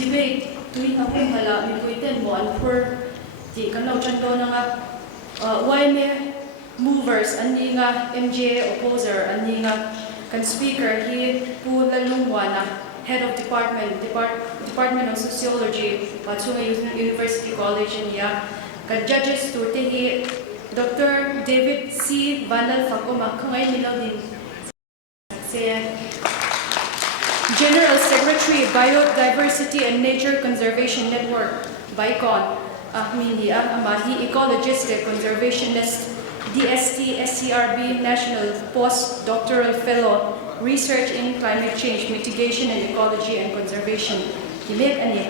debate tuwing ako hala mi kuiten mo an for di kan lo chan do na nga why me movers ani nga MJ opposer ani nga kan speaker hi pu lalungwa na head of department of sociology Pachunga University College niya kan judges turte hi Dr. David C. Banal Fakoma kangay nilaw din General Secretary Biodiversity and Nature Conservation Network BICON Ahmini Amahi Ecologist Conservationist DST SCRB National Postdoctoral Fellow Research in Climate Change Mitigation and Ecology and Conservation Kilit ani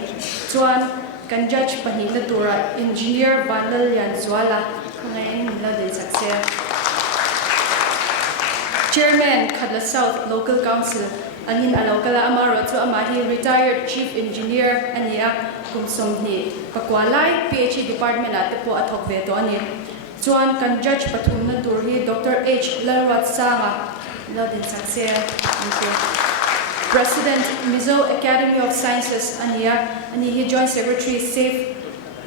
Chuan kan Judge Pahina Dura Engineer Banal Yanzuala ngayon nila din sakse Chairman Kadla South Local Council Anin alaw kala amaro to amahi retired Chief Engineer aniya kumsomni pakwalay PhD Department at po at hokveto ani Chuan kan Judge Patum na Durhi Dr. H. Larwat Sanga na din sakse President Mizo Academy of Sciences aniya anihi Joint Secretary Safe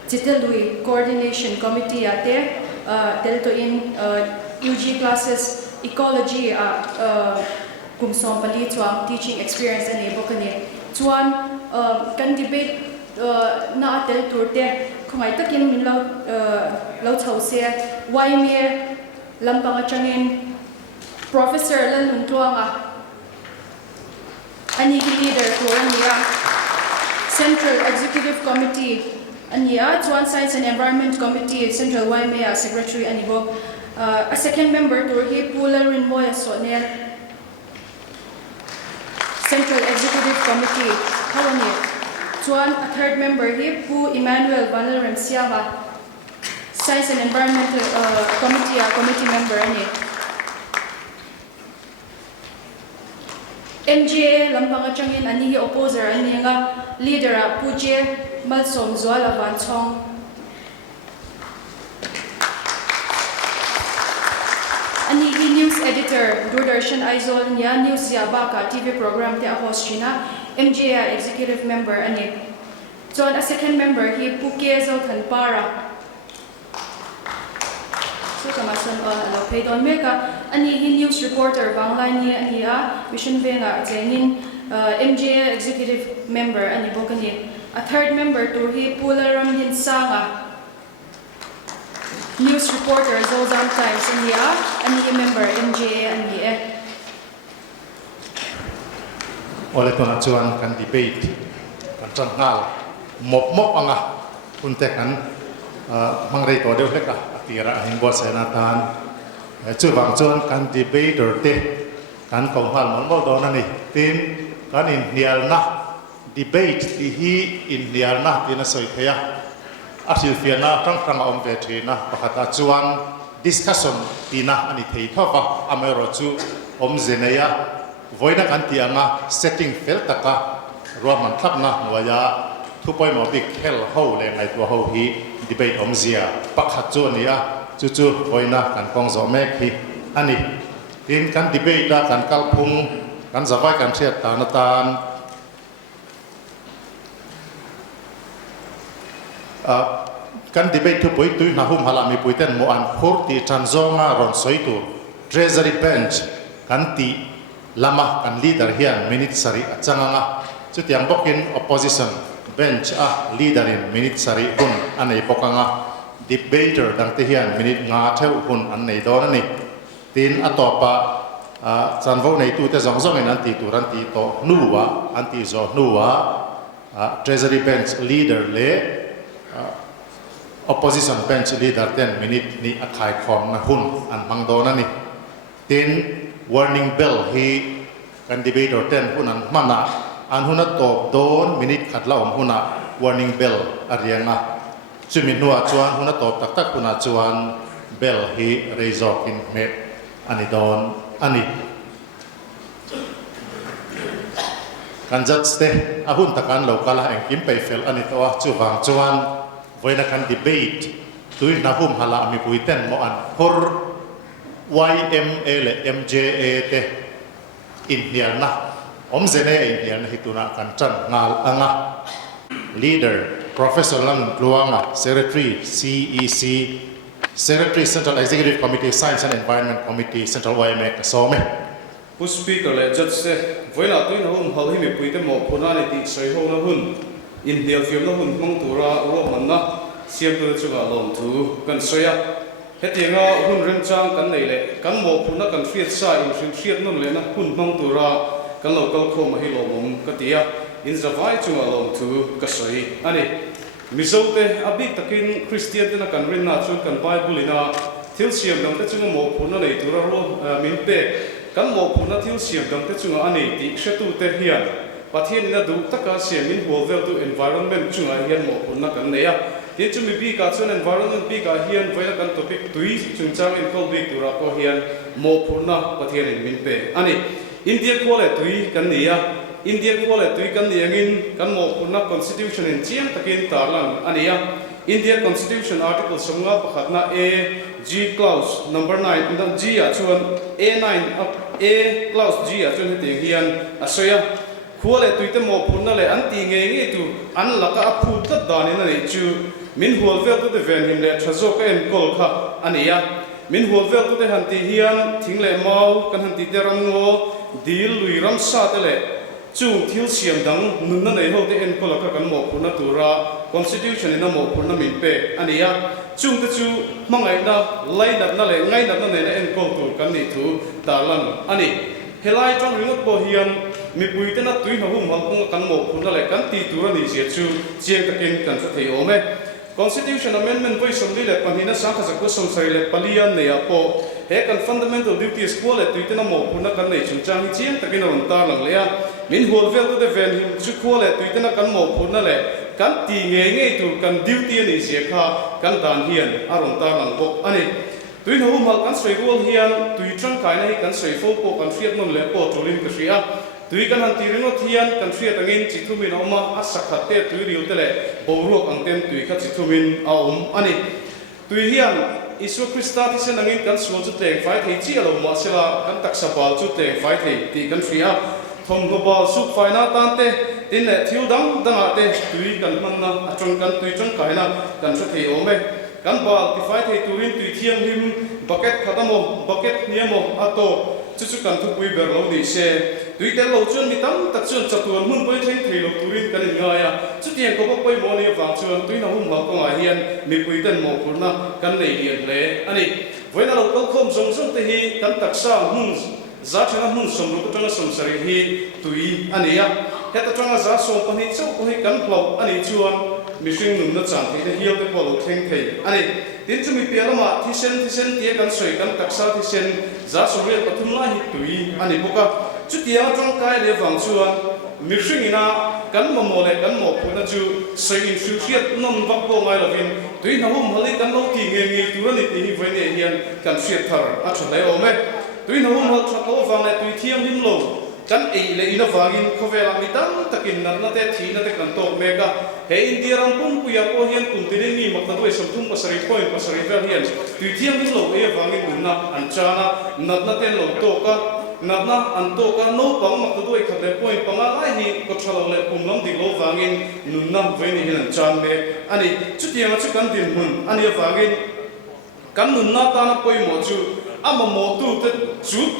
Titilui Coordination Committee ate delto in UG classes ecology kumsom pali chuang teaching experience ani bokani chuan kan debate na tel turte khumai takin min lo chho se why me lampang atangin professor lalung tuanga ani leader turania Central Executive Committee ania chuan Science and Environment Committee Central YMEA Secretary anibo a second member turhi Pula Rinmoya Sonel Central Executive Committee Hawani chuan a third member hi Pu Emmanuel Banal Remsiaga Science and Environment Committee member ani MJ lampang atangin ani hi opposer ani nga leader Puje Malsom Zuala Banchong ani hi news editor Doordarshan Aizol nya news ya baka TV program te host china MJ executive member ani chuan a second member hi Puke Zol Thanpara so kamasan alo peidon meka ani hi news reporter bangline ni ania mission venga jengin MJ executive member ani bokani a third member to hi Pularam Din Sanga news reporter Zolzam Times ania ani member MJ ani ole tona chuan kan debate kan changal mop anga punte kan mangrei to deu hleka tira hin bo senatan chuwang chuan kan debater te kan konghal mal mo do na ni tin kan in nial na debate ti hi in nial na tin a soi theya asil fiana tang om ve thina pakhata chuan discussion tina ani thei thowa amero chu om zeneya voina kan ti anga setting fel taka roman thlapna noya 2.0 big hell ho le ngai to ho hi debate om zia pakhat chu ania chu voina kan kong zo mek hi ani tin kan debate da kan kalphung kan zawai kan thiat ta na tan kan debate tu poi tu na hum hala mi puiten mo an khur ti chanzonga ron soitu treasury bench kan ti lama kan leader hian minute sari achanga chu tiang bokin opposition bench leader in minute sari hun anei pokang debater dang te hian minute nga theu hun an nei don ani tin atopa chanvo nei tu te zong in an ti turan ti to nuwa an ti zo nuwa treasury bench leader le opposition bench leader 10 minute ni akhai khom na hun an mang don ani tin warning bell hi kan debater 10 hun an mana an hunat top don minute khatla huna warning bell arianga chumin nuwa chuan hunat top tak huna chuan bell hi reizok in me ani don ani kan jatste ahun takan lokala engkim pe fel ani to chuwang chuan voina kan debate tui na hum hala mi puiten mo an hor YML MJA te in hian na om zene in hian hituna kan chan ngal anga Leader Professor Lang Luanga, Secretary CEC, Secretary Central Executive Committee Science and Environment Committee Central YMEC Some. Who speaker le judge se voila tuin hum hal hi mi puite mo phuna ni ti sei ho na hun in hial fiam na hun mong tura ro man na siam tu chuga lom thu kan soya hetinga hun ren chang kan nei le kan mo phuna kan fiat sa in sim fiat non le na hun mong tura kan lo kal kho ma hi lo mom ka tia in zawai chuga lom thu ka soi ani mizote abi takin Christian te na kan rin na chu kan Bible ina thil siam dang te chuga mo phuna nei tura ro min pe kan mo phuna thil siam dang te chunga ani ti shetu te hian pathian na du taka siamin holvel to environment chunga hian mo phuna kan neya tin chu mi bi ka chun environment bi ka hian voila kan topic tui chungchang in kol bi tura ko hian mo phuna pathian in min pe ani india kole tui kan neya india kole tui kan niangin kan mo phuna constitution in chiang takin tarlang ania India Constitution article songa pakhatna A G clause number 9 ndang G a chuan A9 A clause G a chuan heti hian asoya khuale tuite mo phunna le an ti nge nge tu an laka aphu ta danin ani chu min hol vel tu de ven him le thazo ka en kol kha ania min hol vel tu de han ti hian thingle mau kan han ti teram ngo dil lui ram sa te le chu thil siam dang nun na nei ho te en kol ka kan mo phunna tura Constitution ina mo phuna min pe ania chung te chu mangai na lai na le ngai na ne en kol tur kan ni thu dalan ani helai trong ringot bo hian mi pui te na tui na hum hal kong kan mo phuna le kan ti tur ni sia chu chiang ka ken kan sa thei ome Constitution Amendment voi som le panhina sa kha ko som sai le palian ne apo he kan fundamental duties ko le tui te na mo phuna kan nei chung chang chiang ta kin ron ta lang le ya min hol vel to de ven him chu ko le tui te na kan mo phuna le kan ti nge nge tu kan duty ni sia kha kan dan hian aron ta lang bok ani tui no hum hal kan soi rol hian tui chang kai na hi kan soi fo ko kan fiat non le po tolin ka ria tui kan han ti ringot hian kan fiat angin chi thu min oma asakhat te tui riu te le borok ang ten tui kha chi thu min a ani tui hian Isu Krista ti sen angin kan so chu te fai thei chi alo ma sela kan tak sa bal chu te fai thei ti kan fria thong go bal su fai na tan te tin le thiu dang dang te tui kan man na atong kan tui chang kai na kan sa thei ome kan bal ti fai thei turin tui thiam him bucket khatamo bucket niamo ato chu chu kan thu pui ber lo ni se tui te lo chun mi tam tak chun chatuan mun poi thei thei lo turin kan nga ya chu tiang ko poi mo ni wang chun tui na hum ba ko nga hian mi pui ten mo purna kan nei hian le ani voina lo kol khom zong zong te hi kan tak sa hun za changa hun som ru tanga som sari hi tui ani ya heta changa za som pa hi chau ko hi kan plo ani chuan mi hring nun na chang thei te hial te polo theng thei ani tin chu mi pialama thi sen tie kan soi kan taksa thi sen za som re pathum la hi tui ani boka chu tia chang kai le wang chuan mi hring ina kan mo le kan mo phuna chu sei in fiu fiat non vak ko ngai lovin tui na hum hali kan lo ti nge nge tu ni ti hi voi ne hian kan fiat thar a tha dai ome tui na hum hal tha ko wang le tui thiam him lo kan ei le ina wangin khovela mi tam takin nan na te thi na te kan tok me ka he india ram pum puya ko hian kun ti ni mak na doi som thum pasari point pasari vel hian tui thiam him lo e wangin un na an chana nat na te lo to ka natna anto ka no pang mak tu doi khale point panga lai hi ko thalo le pumlam di lo wangin nun na veini hian chan me ani chutia ma chu kan din hun ani wangin kan nun na ta na poi mo chu ama mo tu te chu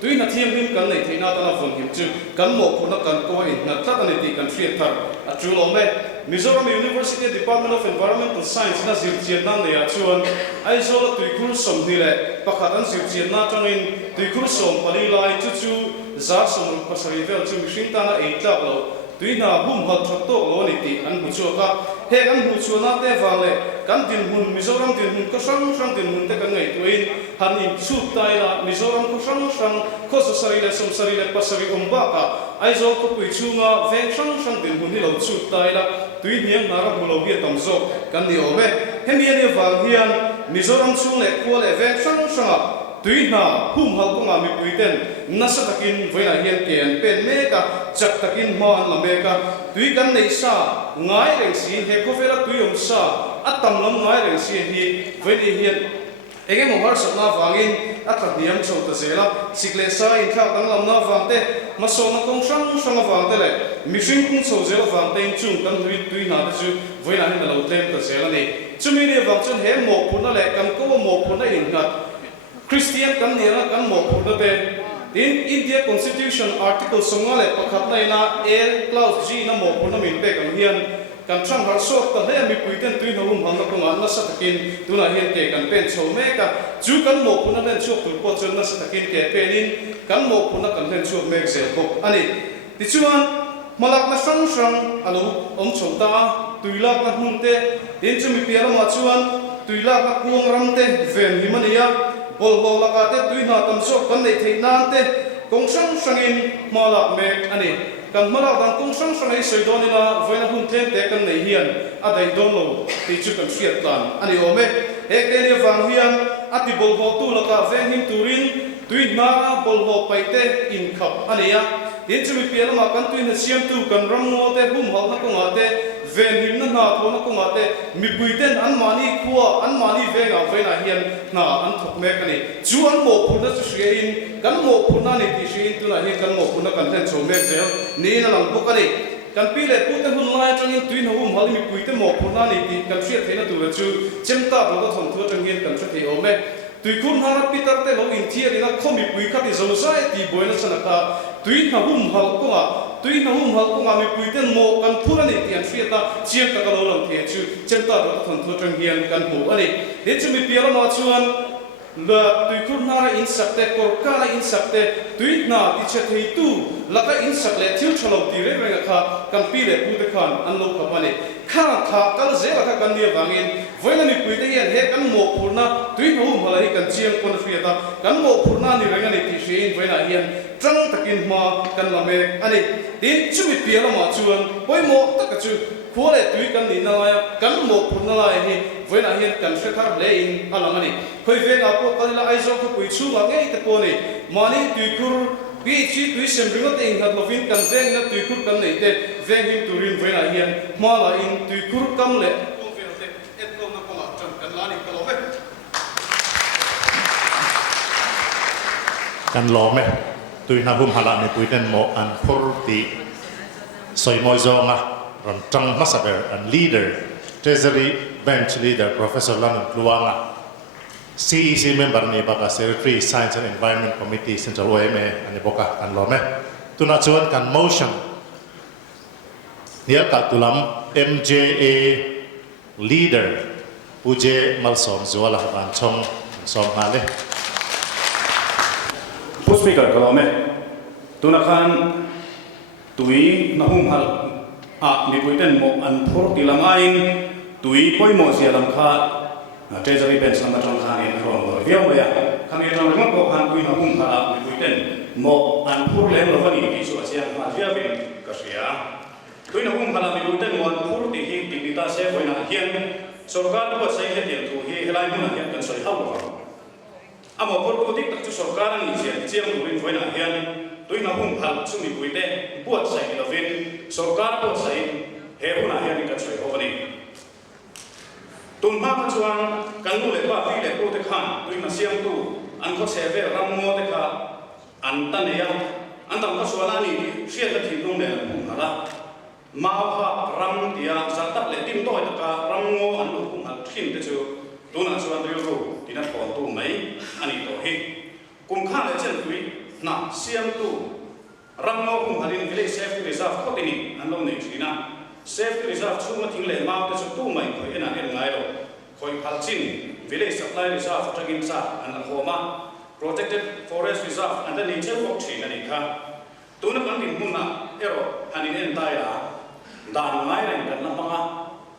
tui na thiam him kan nei theina ta na von him chu kan mo phuna kan ko in na tla ani ti kan fiat thar a chu lo me Mizoram University Department of Environmental Science na zir chian na ne ya chuan ai zo la tui khur som ni le pakhatan zir chian na changin tui khur som pali lai chu chu za som pasari vel chu mihring ta na ei tlak lo tui na hum hal thak tok lo ni ti an bu chu ka he an bu chu na te wa le kan din hun Mizoram din hun ka sang din hun te kan ngai tuin han in chu tai la Mizoram ko sang ko so sari le som sari le pasari umba ka ai zo ko pui chu nga veng sang din hun ni lo chu tai la tui hiang nara mulo bia tam zo kan ni ome hemi ani wang hian Mizoram chu le ko le veng sang tui na hum hal ko nga mi pui ten nasa takin voina hian ken pen me ka chak takin ma an la me ka tui kan nei sa ngai reng si he ko vela tui om sa atam lam ngai reng si hi voini hian ege mo har sapna wangin atak niam chau ta zela sikle sa in thak dang lam na wangte maso na kong sang wangte le mishing kung chau zela wangte chung kan tui na chu voina ni lo tlem ta zela ni chumi ni wang chun he mo phuna le kan ko mo phuna in ngat Christian kan nira kan mo phuna be in India Constitution article songale pakhat na ina L clause G na mo phuna min be kan hian kan thang har sok ta le mi puiten tui no hum hang na ko na sa takin tuna hian ke kan pen chho me ka chu kan mo phuna len chok tu po chon na sa takin ke penin kan mo phuna kan len chok me zel bok ani ti chuan malak na sang alo om chota tuilak na hunte din chu mi piara ma chuan tuilak na kuang ramte ven himania bol bol lakate tuina tam sok kan nei theina te kong sangin malak me ani kan malak dan kong sang ai soidonina voina hunte te kan nei hian adai don lo ti chu kan fiat tan ani ome ekeni wang hian ati bol bol tu laka ven him turin tuina bol bol paite in khap ania din chu mi piara ma kan tuina siam tu kan ram ngo te hum hal na ko ngate ven him na na tho na ko ngate mi puiten an mani khuwa an mani venga veina hian na an thok me kani chu an mo phuna chu shein kan mo phuna ni ti shein tu na hi kan mo phuna kan ten chho me zel ni na lang bokani kan pi le pu te hun lai changin tuin hum hal mi puite mo phuna ni ti kan fiat theina tu chu chemta ro da thon thu changin kan chu the ome tui khun hara pitar te lo in thia ina khomi pui khati zo sai ti boina sanaka tuin na hum hal ko nga tui na hum hal ko nga mi puiten mo kan phura ni tian fiata chiam ta ka lo lang the chu chemta ro thon thu changin kan hu ani he chu mi piala ma chuan la tui khun hara in sakte kor kala in sakte tui na ti che thei tu laka in sakle thil thalo ti re renga kha kan pi le pu te khan an lo kha pani kha kha kal ze la kha kan ni wangin voina ni puite hian he kan mo phurna tui na hum hala hi kan chiam kon fiata kan mo phurna ni renga ni ti shein voina hian trang takin ma kan la me ani ti chu mi piala ma chuan poi mo ta ka chu khole tui kan ni na la kan mo phurna la hi voina hian kan se thar le in alamani khoi ve nga po kalila ai zo ko pui chu ma ngei ta ko ni mani tui khur bi chi tui sem ringa te in hat lovin kan veng na tui khur kan nei te veng him turin voina hian ma la in tui khur kam le ko ve te et lo na ko la chan kan la ni ka lo ve kan lo me tui na hum hala mi puiten mo an phur ti soi moi zonga ram tang masaber an leader treasury bench leader professor Lanon Kluanga CEC member ni baka secretary science and environment committee central OMA ani boka kan lo me tuna chuan kan motion nial ka tulam MJA leader puje malsom zuala ban chong som hale Speaker kalome tunakan tui nahum hal mi puiten mo an phur tilangain tui poi mo sialam kha treasury bench lam tang khan in ron lo viau ya khan in ron ko khan tui nahum hal mi puiten mo an phur le lo vani ki su asian ma via vin ka sia tui nahum hal mi puiten mo an phur ti hi ti ta se voina hian sarkar ko sai he tiang thu hi helai mun hian kan soi hau amo porpodik tak chu sarkar ni chiam turin voina hian tui na hum hal chumi puite buat sai lovin sarkar ko sai he una hian ka choi hobani tum ma chuan kan nu le ba fi le ko te khan tui na siam tu an ko se ve ram mo te kha an ta ne ya an tam ka suana ni sia ta thi nong le hum hala ma ha ram dia sa tak le tim to ta ka ram ngo an lu hum hal thin te chu tuna chuan ril ru tina thon tu mai ani to hi kum kha le chen tui na siam tu ram ngo hum halin village safety reserve ko tini an lo nei thina safety reserve chu ma thing le ma te chu tu mai khoi ena en ngai ro khoi phal chin village supply reserve tagin sa an khoma protected forest reserve and the nature walk thina ni kha tuna kan din mun na ero hanin en tai la dan ngai ren kan na ma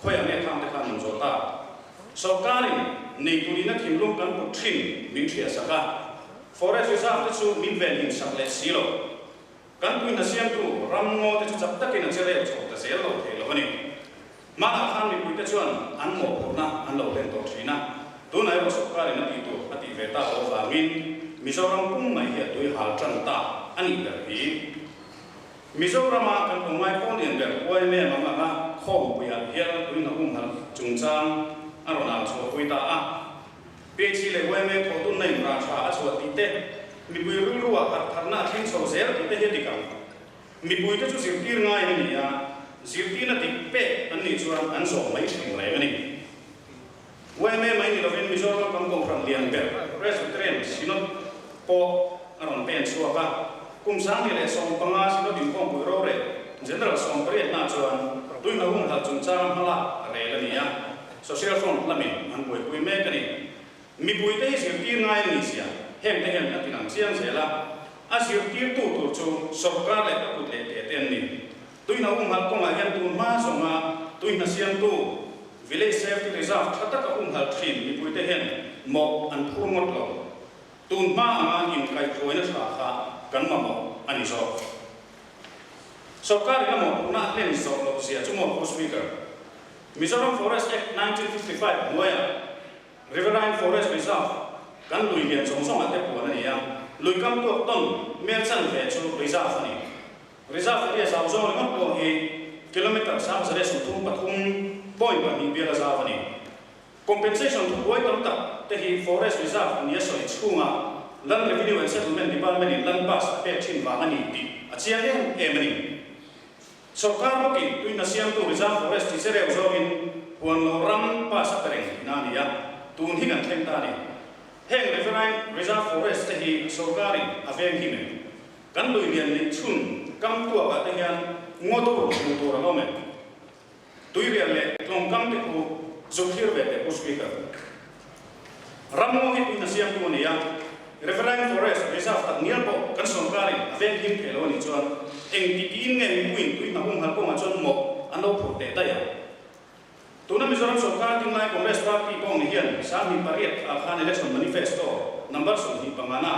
khoi ame kham te khan zo ta sarkarin nei tulina thimlung kan pu thin min thia saka forest reserve te chu min ven in sakle silo kan tuina siam tu ramngo te chu chap takin a chere chok ta sel lo the lo ni mana khan mi puite chuan an mo na an lo len to thina tu nai ro sarkarin na ti tu ati ve ta o wa min mizoram pung mai hi tui hal tran ta ani ber hi mizorama kan umai pon in ber oi me ma ma khom puya hian tuina hum hal chungchang arona cho puita a PhD le weme photun nei ra tha achwa ti te mi bui ru ruwa har tharna thin so zer ti te he ti kam mi bui te chu zirtir ngai ni ya zirtina tik pe an ni chuan an so mai thing le ani weme mai ni lovin mi zo kam kong ram lian ber restaurant sinot po aron pen chua ka kum sang ni le som panga sinot dim kong bui ro re general som pre na chuan tuina hum hal chung chang hala re la ni ya social front lamin an bui bui me kani mi bui te zirtir ngai ni sia hem te hem atinang chiang sela a zirtir tu chu sarkar le ka put le te ten ni tuina hum hal kong a hian tu ma songa tuina siam tu village safety reserve thata ka hal thin mi bui te hen mo an phur ngot lo tun ma anga in kai khoina tha kha kan ma mo ani so sarkar la mo na len so lo sia chu mo speaker Mizoram Forest Act 1955 moya Riverine Forest Reserve kan lui hian song song ate puan ani ya lui kam tu ton mel chan ve chu reserve ani reserve area sa zo ngot ko hi kilometer sa sa su thum pathum point pa ni bia za ani compensation to boy tam ta te hi forest reserve ni so chunga land revenue and settlement department in land pass pe chin wa ani ti achia hian emani sarkar bokin tuina siam tu reserve forest ti sere zo in puan lo ram pa sa pereng na ni ya tun hi kan thleng ta ni heng riverine reserve forest te hi sarkari aveng hi men kan lui lian ni chun kam tu ba te hian ngodo mu tu ra me tui rian le tlong kam te ku zokhir ve te speaker rammo hi tuina siam tu ni ya riverine forest reserve tak nial po kan sarkari aveng hi phelo ni chuan eng ti tin nge mi puin tuina hum hal ko ma chon mo an lo phur te ta ya tuna Mizoram sarkar ting lai congress party pong ni hian sa mi pariat khan election manifesto number sun hi pamana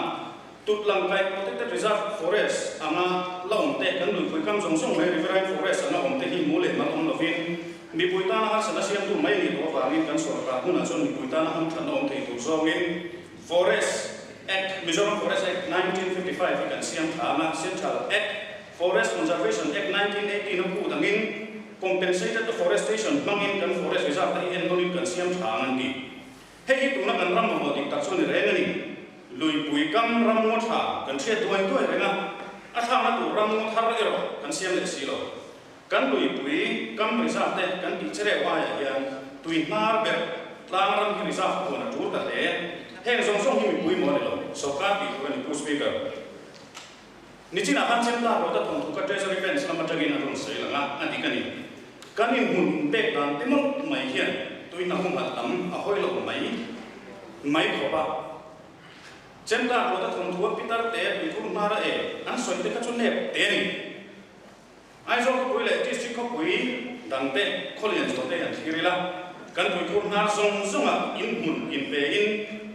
tutlang kai protected reserve forest anga laum te kan lui koi kam jong song le riverine forest anga om te hi mule ma om lovin mi puitana ha sana siam tu mai ni to wa ni kan sarkar huna chon mi puitana ham than om te tu zongin forest act Mizoram Forest Act 1955 kan siam thama Central Act Forest Conservation Act 1980 no pu dangin compensated deforestation mangin kan forest reserve ta en lonin kan siam thangan ti hei tu na kan ram mo ti tak chon re ngani lui pui kam ram mo tha kan che tuai tuai renga a tha na tu ram mo thar ero kan siam le silo kan lui pui kam reserve te kan ti chere wa ya hian tui mar ber tlang ram ki reserve ko na tur ta le heng song song hi pui mo le lo so ka ti ko ni pu speaker ni china han chen ta ro ta thong thu ka treasury bench lama tagin na ron sei langa ani kani kanin hun bek dan timon mai hian tuina hum hatam a hoi lo mai khoba chenta ro ta thong thu pitar te pi thum na ra e an soi te ka chun lep te ni ai zo ko le district ko pui dan te kholian so te an thirila kan pui thum na song songa in hun in pe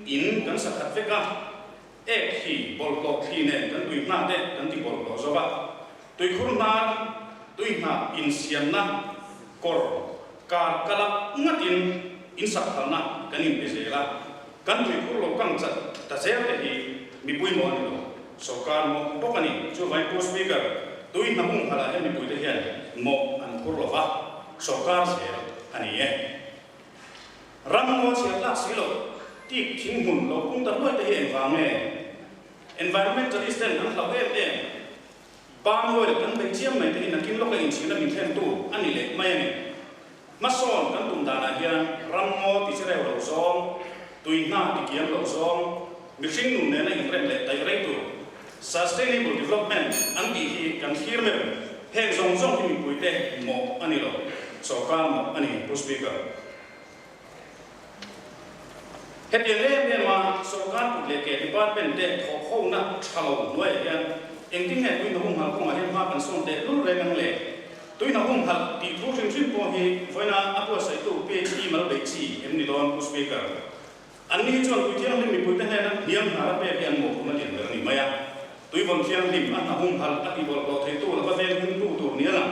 in kan sa khat fe ka ek hi bol lo khi ne kan tui na te kan ti bol lo zo ba tui khur na tui na in siam na kor kar kala ngatin in sak na kan in pe la kan tui khur lo kang chat ta zer te hi mi pui mo ni lo so kan mo to kani chu vai ko speaker tui na mung hala he mi pui te hian mo an khur lo ba so kar se ani e ram mo che la silo ti thing hun lo kum ta loi te hian wa me environmentalist and an hlau em pam hoi kan be chiam mai te in kin lo ka in china min them tu ani le mai ani mason kan tum da na hian ram mo ti chere lo song tui na ti kiam lo song mi sing nu ne na in rem le dai rei tu sustainable development an ti hi kan hir me heng song song ti mi pui te mo ani lo so ka mo ani pu speaker hết tiền lệ miền mà số cán cục lệ kể department để thọ khâu na thầu nuôi hiện anh tin hệ tuy nó hung hăng không mà hiện hoa bản son để lúc lên năng lệ tuy nó hung hăng thì thu phim phim po hi với na áp vào sai tu PhD mà bị chi em đi đón speaker anh đi chọn tuy thiên linh mình bồi tên này niệm hà ra về anh một cũng là tiền lợi mày à tuy vòng thiên linh anh hung hăng anh đi vào thấy tu là bắt về hung tu tu nia là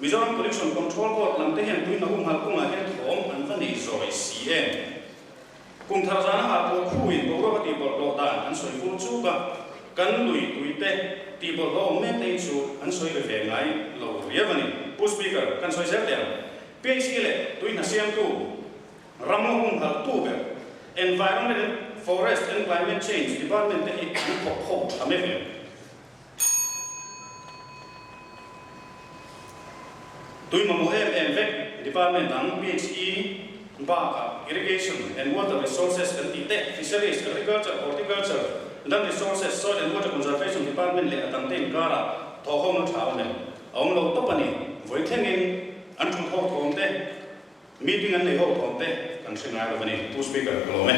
Mizoram Pollution Control Board làm thế hiện tuy nó hung hăng không mà hiện thỏm anh vẫn đi rồi CM cùng thảo giá hạ bộ khu in bộ robot tibor lo dan an soi fu chu ba kan lui tui te tibor lo me te chu an soi ve ngai lo riavani pu speaker kan soi ser le PhD le tui na siam tu ramo hum hal tu be Environment, Forest and Climate Change Department te hi khop thame ve tui mamu em Department ang PHE Baka Irrigation and Water Resources and Tite Fisheries Agriculture Horticulture dan Resources Soil and Water Conservation Department le atangten kara thohom no thawne ong lo topani voithengin antum ho thomte meeting an le ho thomte kan singa ga bani two speaker lo me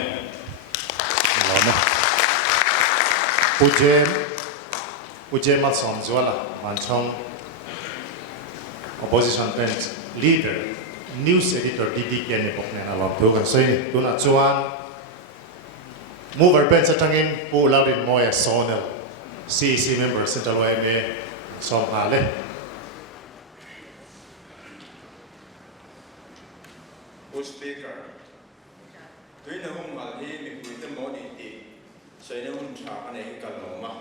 Pujem al somzuala manchong opposition bench leader news editor Didi Kian pokne na lom tu kan soi tun achuan mover bench atangin pu laurin moya sonel CEC member central YMA som hale speaker tuy na hung mal hi mi pui te mo di ti sei na hung cha ane ka lo ma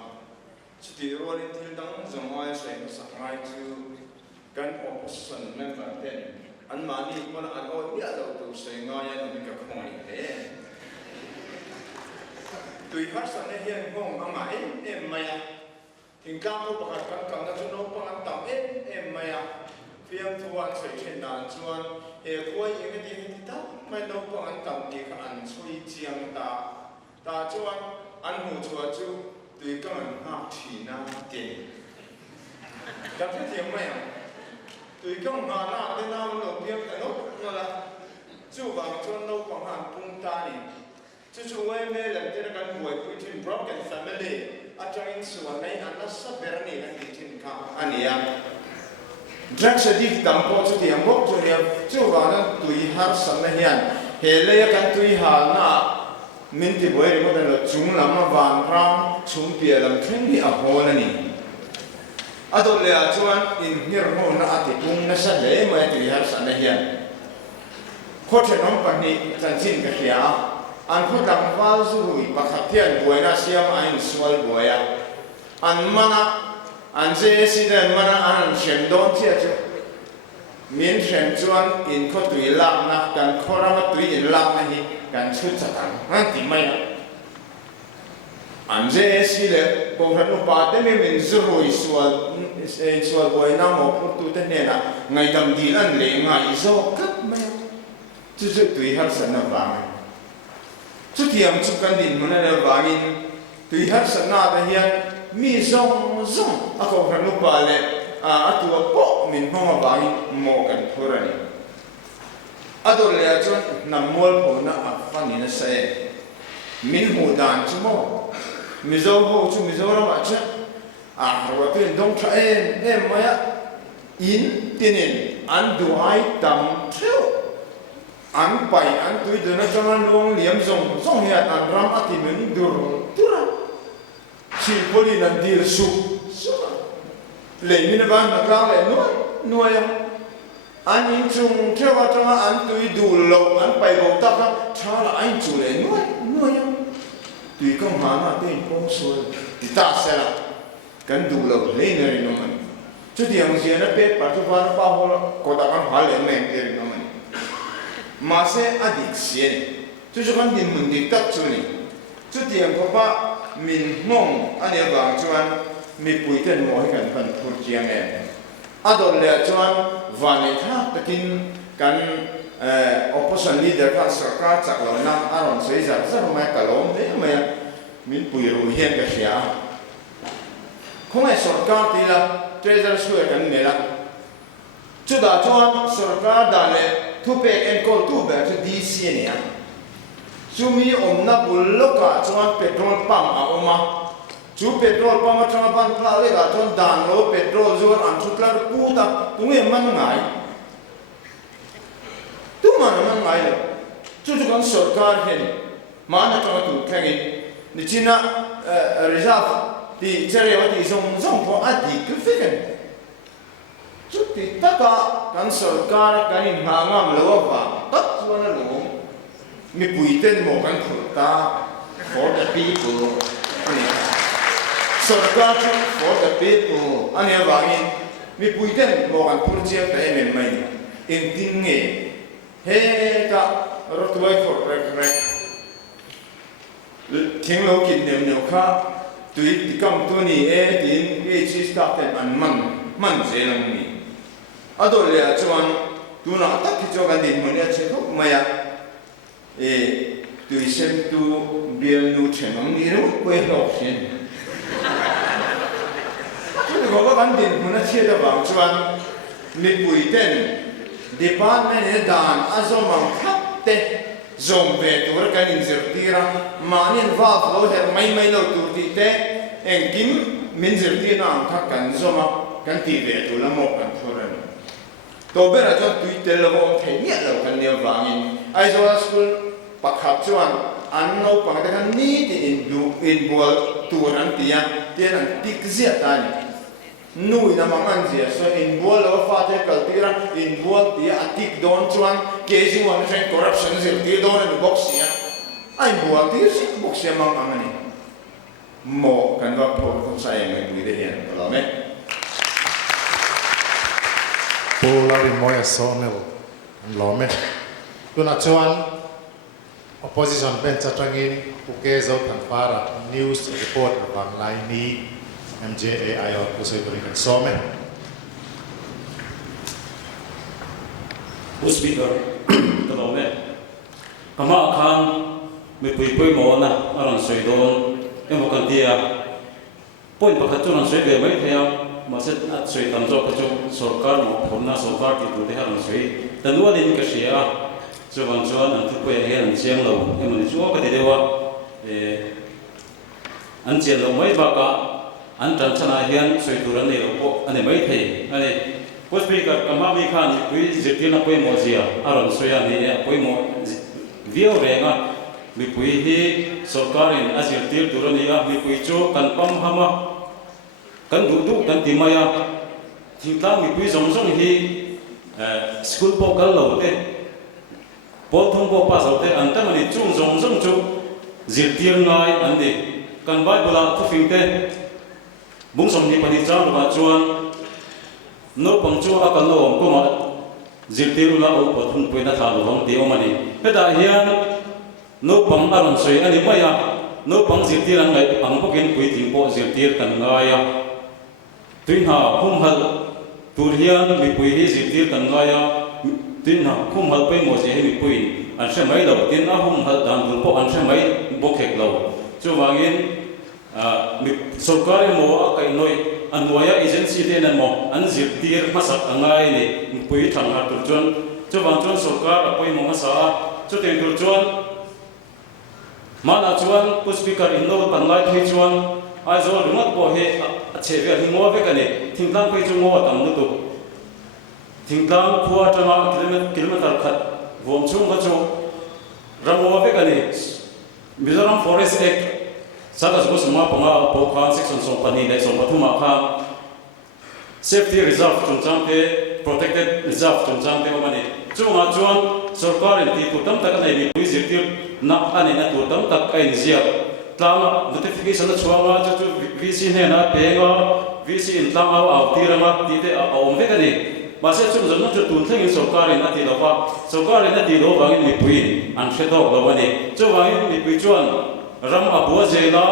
sti ro in thil dang zong ai sei na sa ngai chu kan opposition member ten an ma ni ko na an o ya lo tu sei ngai ya ni ka khoi he tui har sa ne hian hong ama em ma ya thing ka mo pakhat kan kang na chu no pa an tam em ma ya phiam thuan sei chen dan chuan he khoi ye ke ti ta mai no pa an tam ti ka an chui chiang ta chuan an hu chua chu tui ka an ha thi na ti ka phe thiam mai tui ka ma na te na no phiam ka no la chu wang chuan no pa han pung ta ni chu wai me lan te kan huai pui thin broken family atangin suan nei an na sa berni kan ti thin ka ania drag sadik tampo chu ti ambok chu ria chu wa na tui har sam na hian he le kan tui ha na min ti boi ri mo da lo chung lam ma van ram chung pia lam theng ni a ho na ni adol le a chuan in hir mo na ati tung na sa le ma tui har sam na hian kho the nom pa ni chan chin ka hia an kho dang wal zu hui pakhat thian boi na siam a in swal boya an mana an je si den mana an shem don tia chu min shem chuan in kho tui lak na kan khora ma tui in lak na hi kan chu chatan an ti mai an je si le ko ran no pa te me min zu roi swal boy na mo pu tu te ne na ngai dam di an le ngai zo kat mai chu tui har san na ba chu thiam chu kan din mana na ba in tui har san na da hian mi zong a ko ran no pa le a tu po min homa ba mo kan thorani ador le chuan nam mol pho na a fani na se min hu dan chu mo mi zo ho chu mi zo ra ma cha a ro tu dong tha em ma ya in tinin an du ai tam theu an pai an tui de na chang long liam zong hiat an ram ati min dur tura si poli nan dir su le ni na ban na ka le no ya an in chung thewa tama an tui du lo an pai bo ta ka cha la ai chu le no ya tui kom ha na te pom su ti ta se la kan du lo le ne ri no man chu ti ang sia na pe pa chu pa ho ko da kan ha le ne te ri no man ma se adik sia ni chu kan din mun dik tak chu ni chu ti ang ko pa min mong ania bang chuan mi pui ten mo kan kan phur chiang adol le chuan vane tha takin kan opposition leader ka sarkar chaklo na aron sei za ma kalom le ma min pui ru hian ka sia khomai sarkar tila treasurer sue kan mela chu da chuan sarkar da le thu pe en kol tu ba chu DC ne chumi omna bulloka chuan petrol pump a oma chu petrol pump atanga ban phla le ga chon dan lo petrol zor an thutlar pu ta tunge man ngai tu man ngai lo chu kan sarkar hen mana changa tu khangi ni china reserve ti chere wa ti zong po adi ku fiken chu ti ta kan sarkar kan in ma ngam lo wa tak chuan lo mi pui ten mo kan ta for the people sarkar for the people ania wangin mi pui ten mo kan pur chiang ta em mai in tin nge he ka rotwai for rek tiếng lâu kỷ niệm nhiều khác tùy cầm tu ni tin cái chi staff tên ăn man dễ lắm mi ở đó là chuan tu nào tất khi cho cái điện mình sẽ không mày tùy xem tu biên nu chuyện ông đi đâu quên học xin có cái vấn đề mình chia ra bằng chuan mi bùi tên department này đàn azomang khắp te zom về tu cái nhìn dược tira mà nên vào lâu her mấy lâu tu ti te en kim min dược tira ang khắc kan zoma kan ti về tu là một kan thoran to bera cho tui te lo ông thấy nhẹ lo kan nêu vangin ai zo school pakhat chuan an no pang te kan ni ti in bol tu ran tia te ran tik zia ta ni nui na mangan zia so in bol lo fa te kal tira in bol tia atik don chuan KG1 train corruption zil ti don in box ya ai bol ti si box ya mang angani mo kan va pho ko sai ngai bui de hian lo me Pulari moya sonel lome tuna chuan opposition bench atangin uke zo than para news report abang lai ni MJA ayo kusoi tulikan some Speaker talome kama khan me pui mo na aran soi don emo kan dia point pakhat chuan soi ve mai thea ma set at soi tam zo pachu sarkar mo phomna sarkar ti tu de haran soi tanwa din ka sia chuan an thu pe he an chiang lo emo ni chu ka de dewa an chiang lo mai ba ka an tran chana hian soi turan nei lo ko ane mai thei ane Speaker kama mi khan pui zirtina pui mo zia aron soya ni pui mo vio renga mi pui hi sarkarin azirtir turania mi pui chu kan pam hama kan du kan timaya thingtla mi pui zong hi school po kal lo te pol thong po pa zo te an ta mani chung zong chu zirtir ngai an ni kan bai bula thu fing te bung som ni pani cha ba chuan no pangchu akalo ko ma zirtiru la o pathun puina thalu hong ti omani heta hian no pang aron soi ani maya no pang zirtir an ngai ang pokin pui ting po zirtir kan ngaya tuin ha hum hal tur hian mi pui hi zirtir kan ngaya tuin ha hum hal pe mo je mi pui an she mai lo tin a hum hal dan dun po an she mai bokhek lo chu wangin mi sarkar mo kai noi anwaya agency den an mo an zirtir masak angai ni pui thang ha tur chon chu wang chon sarkar apoi mo sa chu ten tur chon mana chuan ku speaker in lo pan lai thei chuan ai zo rungat po he cheve hi mo ve kani thingtlang pe chu mo tam nu tu thingtlang khuwa tama kilometer khat vom chung ka chu ram mo ve kani Mizoram Forest Act saka ko sama panga po khan section song pani le song pathuma kha safety reserve chungchang te protected reserve chungchang te mani chunga chuan sarkar ti tu tam tak nei mi pui zirtir na ani na tu tam tak ai zia tlama notification chuanga chu VC ne na penga VC in tlama au tirama ti te au me kani ma se chung zon chu tun theng sarkar in ati lo fa sarkar in ati lo wangin mi pui an shedo lo mani chu wangin mi pui chuan ram abua zela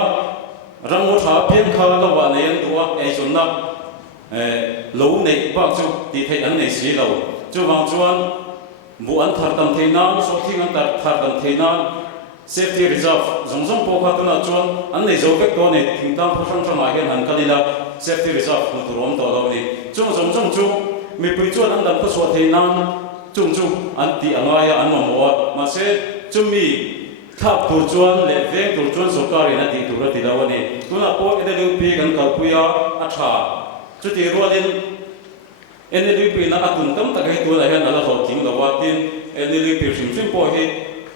ram mo tha pian kha la wa nei an tua e chun na lo nei ba chu ti thei an nei si lo chu wang chuan bu an thar tam theina so thing an tar thar tam theina safety reserve zong po kha tuna chuan an nei zo bek to nei thingtang phasang chama hian han kalila safety reserve mu turom to lo ni zong chu mi pui chuan an dam ko so theina chung an ti angaya an mo ma se chumi thap tur chuan le veng tur chuan sarkar in ati tur ti lawani tuna po NLP kan kalpuya atha chuti rualin NLP na atun tam tak hai tu la hian ala ho ting lawatin NLP sim po hi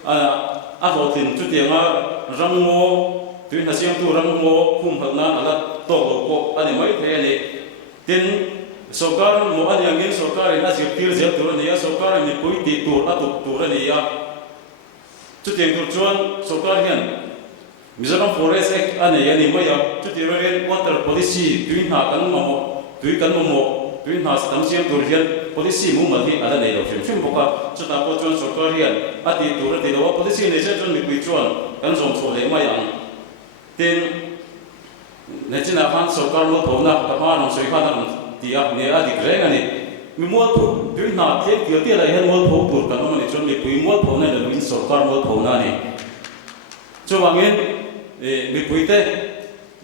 a ho tin chuti nga rangmo tuin ha siam tu rangmo khum halna ala to ko ani mai the ani tin sarkar mo ani angin sarkar in azir zel tur ni ya sarkar ni pui ti tur atu tur ni ya chu tiang tur chuan sarkar hian Mizoram Forest Act ane yani maya chu ti ren water policy tuin ha kan mo tui kan mo tuin na tam siam tur hian policy mu mal hi ala nei lo fim boka chuta po chuan sarkar hian ati tur ati lo policy nei se chuan mi pui chuan kan zom tho le mai ang tin ne china han sarkar mo thona ka ma no soi khan tia ne adi greng ani mi mo thu tuin na thiam tia tia la hian mo tho tur kan ma ni chuan mi pui mo tho nei lo in sarkar mo thona ni chuwangin mi pui te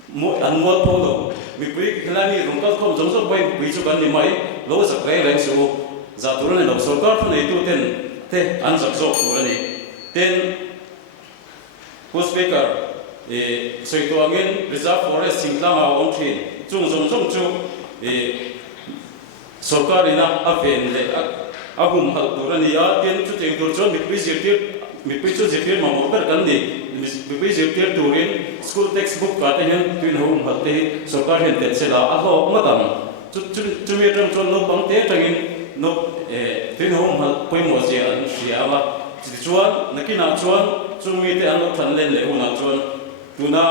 mo an mo tho lo mi pui khlani rongkal khom jong jong bai pui chu kan ni mai lo sak re leng su za tur ne lo sarkar thu nei tu ten te an sak sok tur ani ten ko speaker soi to angin reserve forest singlang a ong thin chung jong jong chu sarkar ina a fen le a hum hal tur ani ya ten chu teng tur chon mi pui chu zirtir ma mo ber kan ni mi pui zirtir turin school textbook ka te hen twin home hal te sarkar hen te sela a ho ma tam chu mi ram chon no bang te tangin no twin home hal pui mo je an ria ma chi chuan nakina chuan chu mi te an lo than len le una chuan tuna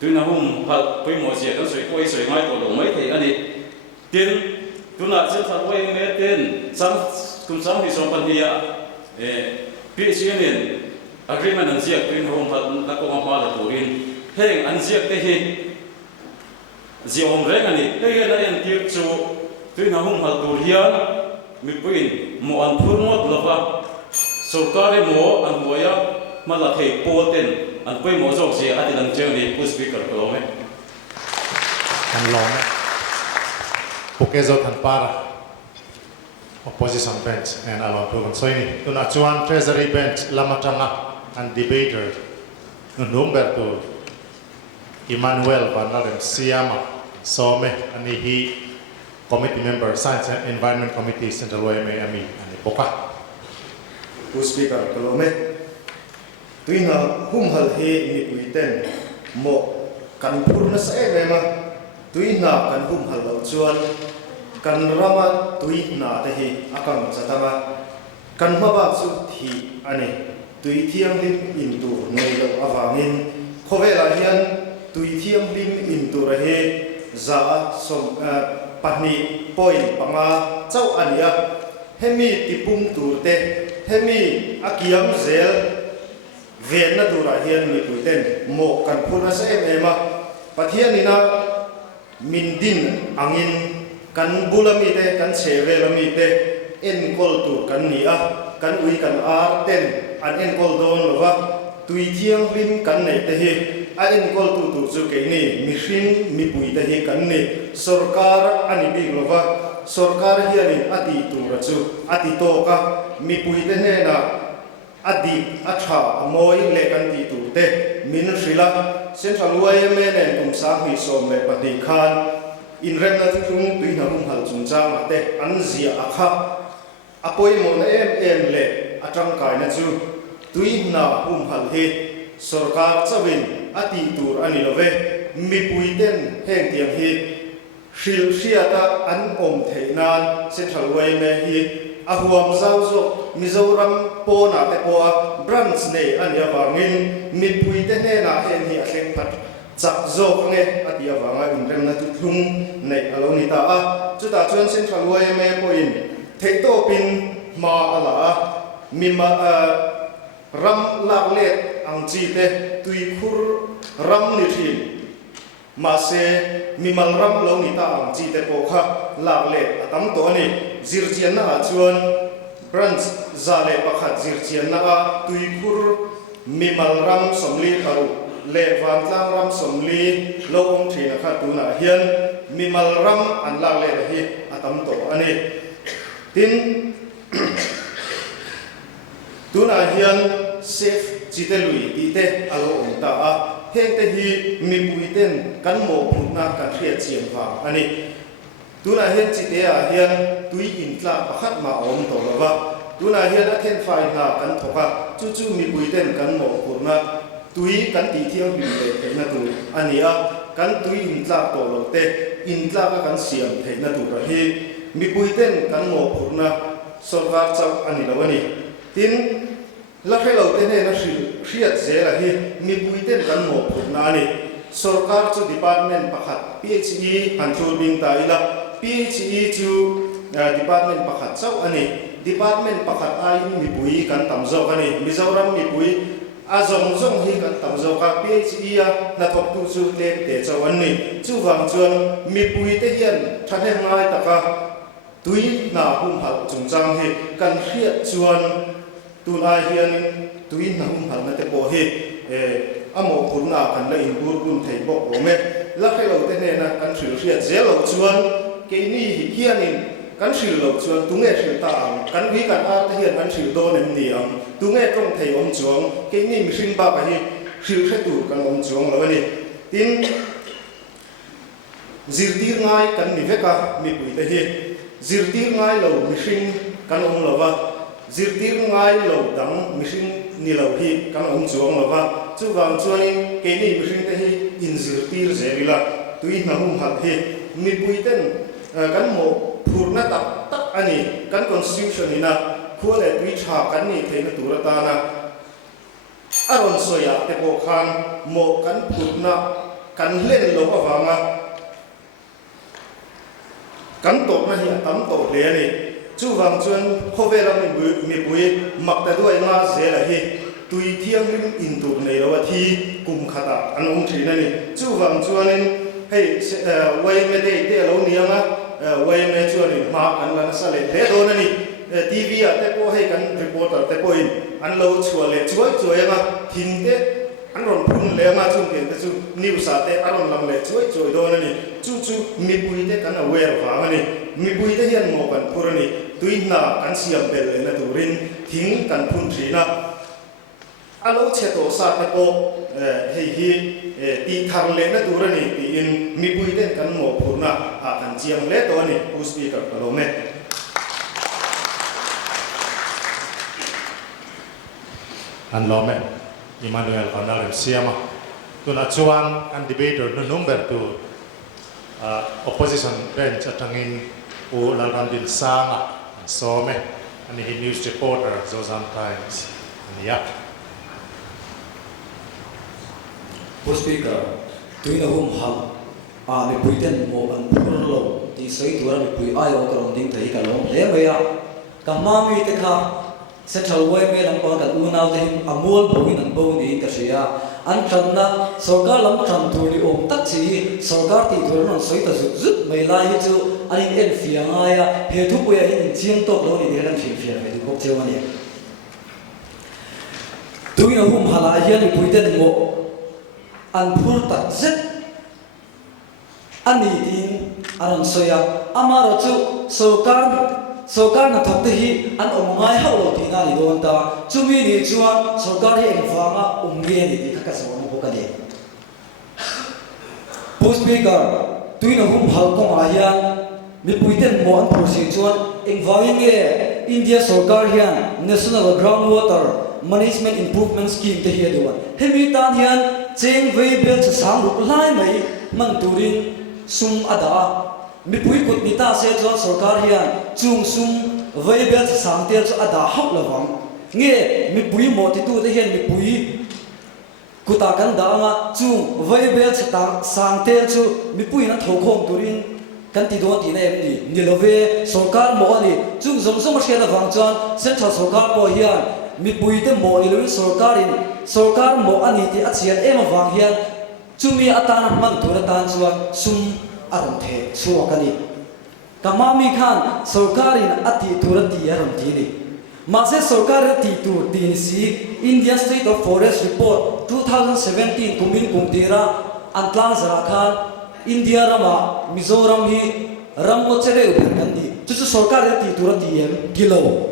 twin home hal pui mo je kan soi koi soi ngai to lo mai thei ani tin tuna chen thar wai me ten sang kum sang hi som pan hi a PCN agreement an ziak twin home hal na ko ma la turin heng an ziak te hi ziom reng ani he na yan tir chu twin home hal tur hian mi puin mo an phur mo lova sarkar mo an moya mala thei poten an pui mo jok je ati lang cheng ni pu speaker ko me kan long pukezo tan para opposition bench and along to soini tuna chuan treasury bench lamatanga and debater Humberto Emmanuel Vanarem Siama Some ani hi committee member Science and Environment Committee Central OMA ami ani boka pu speaker kolome tuina humhal he mi puiten mo kan purna sa ma tuina kan humhal lo chuan kan rama tuina te hi akang chatama kan maba chu thi ani tui thiam lim in tur nei lo awangin khowela hian tui thiam lim in tur he za som pani point panga chau ania hemi tipum turte hemi akiam zel ven na dura hian mi puiten mo kan phuna sa ema pathianina mindin angin kan bulami te kan chevelami te en kol tur kan nia kan ui kan ar ten an en kol don lova tui thiang lim kan nei te hi a en kol tu tu chu ke ni mi hring mi pui te hi kan ni sarkar ani bi lova sarkar hian ati tur chu ati to ka mi pui te ne na adi atha amoi le kan ti tur te min srila central way men kum sa hi som le pati khan in rem na tung tui na hum hal chung cha ma te an zia akha apoi mo na em le atang kai na chu tui na hum hal he sarkar chawin ati tur ani love mi pui ten heng tiang hi shil shiata an om theinan central way me hi ahuam zau zo mizoram po na te po branch nei ani awangin mi pui te ne na hen hi a thleng phat chak zo nge ati awanga in rem na tu thung nei alo ni ta a chuta chuan central way me po in theito pin ma ala mi ma ram lak let ang chi te tui khur ram ni thin ma se mi mal ram lo ni ta ang chi te po kha lak let atam to ni zir chian na chuan branch za le pakhat zir chian na a tui khur mi mal ram somli kharu le van tlang ram somli lo ong thina kha tu na hian mi mal ram an lak le hi atam to ani tin tuna hian safe chitelui ti te alo ong ta a heng te hi mi puiten kan mo phutna kan thria chiam wa ani tuna hian chite a hian tui in tla pakhat ma om to lova tuna hian a then fai na kan thoka chu chu mi puiten kan mo phutna tui kan ti thiam bi le na tu ani a kan tui in tla to lo te in tla ka kan siam the na tu ra hi mi puiten kan mo phutna sarkar chau ani lawani tin la khelo te ne na riat zela hi mi puiten kan mo phutna ani sarkar chu department pakhat PHE control bing ta ila PHE chu department pakhat chau ani department pakhat ai mi pui kan tamzo kani Mizoram mi pui azong zong hi kan tamzo ka PHE a na thok tu chu te chau ani chu wang chuan mi pui te hian thane ngai taka tui na hum hal chung chang hi kan hriat chuan tunai hian tui na hum hal na te po hi amo phurna kan la in bur bun thei bok ome la khelo te ne na kan thil hriat zelo chuan ke ni hian in kan thil lo chuan tunge thil ta ang kan wi kan a te hian an thil do nem ni ang tunge tong thei om chuang ke ni mi hring ba ka hi thil hre tur kan om chuang lo ani tin zirtir ngai kan mi veka mi pui te hi zirtir ngai lo mi hring kan om lo wa zirtir ngai lo dang mi hring ni lo hi kan om chuang lo wa chu wang chuan ke ni mi hring te hi in zirtir zerila tui na hum hal hi mi pui ten kan mo phurna tak tak ani kan constitution ina khole tui tha kan ni theina turata na aron soya te po khan mo kan phurna kan len lo awanga kan to na hi tam to le ani chu wang chuan khowela mi pui mak ta duai nga zela hi tui thiang lim in tur nei lo thi kum khata an om thina ni chu wang chuanin hei wai me de te lo nianga wai me chuanin ma kan lan sa le le do na ni TV a te po hei kan reporter te po in an lo chua le chuai nga thin te an ron phun le nga chung ke te chu news a te aron lam le chuai do na ni chu mi pui te kan aware wa nga ni mi pui te hian mo kan phurani tuina kan siam bel le na turin thing kan phun thina alo cheto sa te po hei hi ti thar le na turani ti in mi pui ten kan mo phurna a kan chiam le to ni u speaker alo me an lo me Emmanuel Vanal siama tuna chuan an debater no number 2 opposition bench atangin u lalrandin sanga so me ani hi news reporter Zozan Times ya Speaker, tui na hum hal mi pui ten mo an phur lo ti sei tura mi pui ai o karong ding thei ka long le me ya ka ma mi te kha central way me lam pa ka u nau te him amol bo in an bo ni ka sia an than na sarkar lam than tu li om tak chi sarkar ti thur non sei ta zu zut mai lai hi chu ani en fiang aya he thu pu ya in chiang tok lo ni ran fi fi me du kok cheu ani tui na hum hala hian mi pui ten mo an phur tak zet ani tin aron soya amaro chu sarkar na thok te hi an omngai hau lo thina ni don ta chumi ni chuan sarkar hi engwanga umge ni ti khaka so mo ka de post speaker tuina hum hal ko ma hian mi puiten mo an phur si chuan engwangin ge India sarkar hian national groundwater management improvement scheme te hi dewan hemi tan hian cheng vei bel cha sang ruk lai mai man turin sum ada mi pui kut ni ta se chuan sarkar hian chung sum vei bel cha sang tel chu ada hak lawang nge mi pui mo ti tu te hian mi pui kuta kan da nga chung vei bel cha ta sang tel chu mi pui na thokhom turin kan ti do ti na em ni love sarkar mo ani chung zom zom she da wang chuan central sarkar po hian mi pui te mo ilun sarkar mo ani ti achian em awang hian chumi atana man thura tan chuan sum aron the chuakani kamami khan sarkarin ati thurati aron ti ni mase sarkar ti tur tin si Indian State of Forest Report 2017 kumin kumtira antlang zara khan India rama Mizoram hi rammo chere ubhandi chu sarkar ti turati em kilo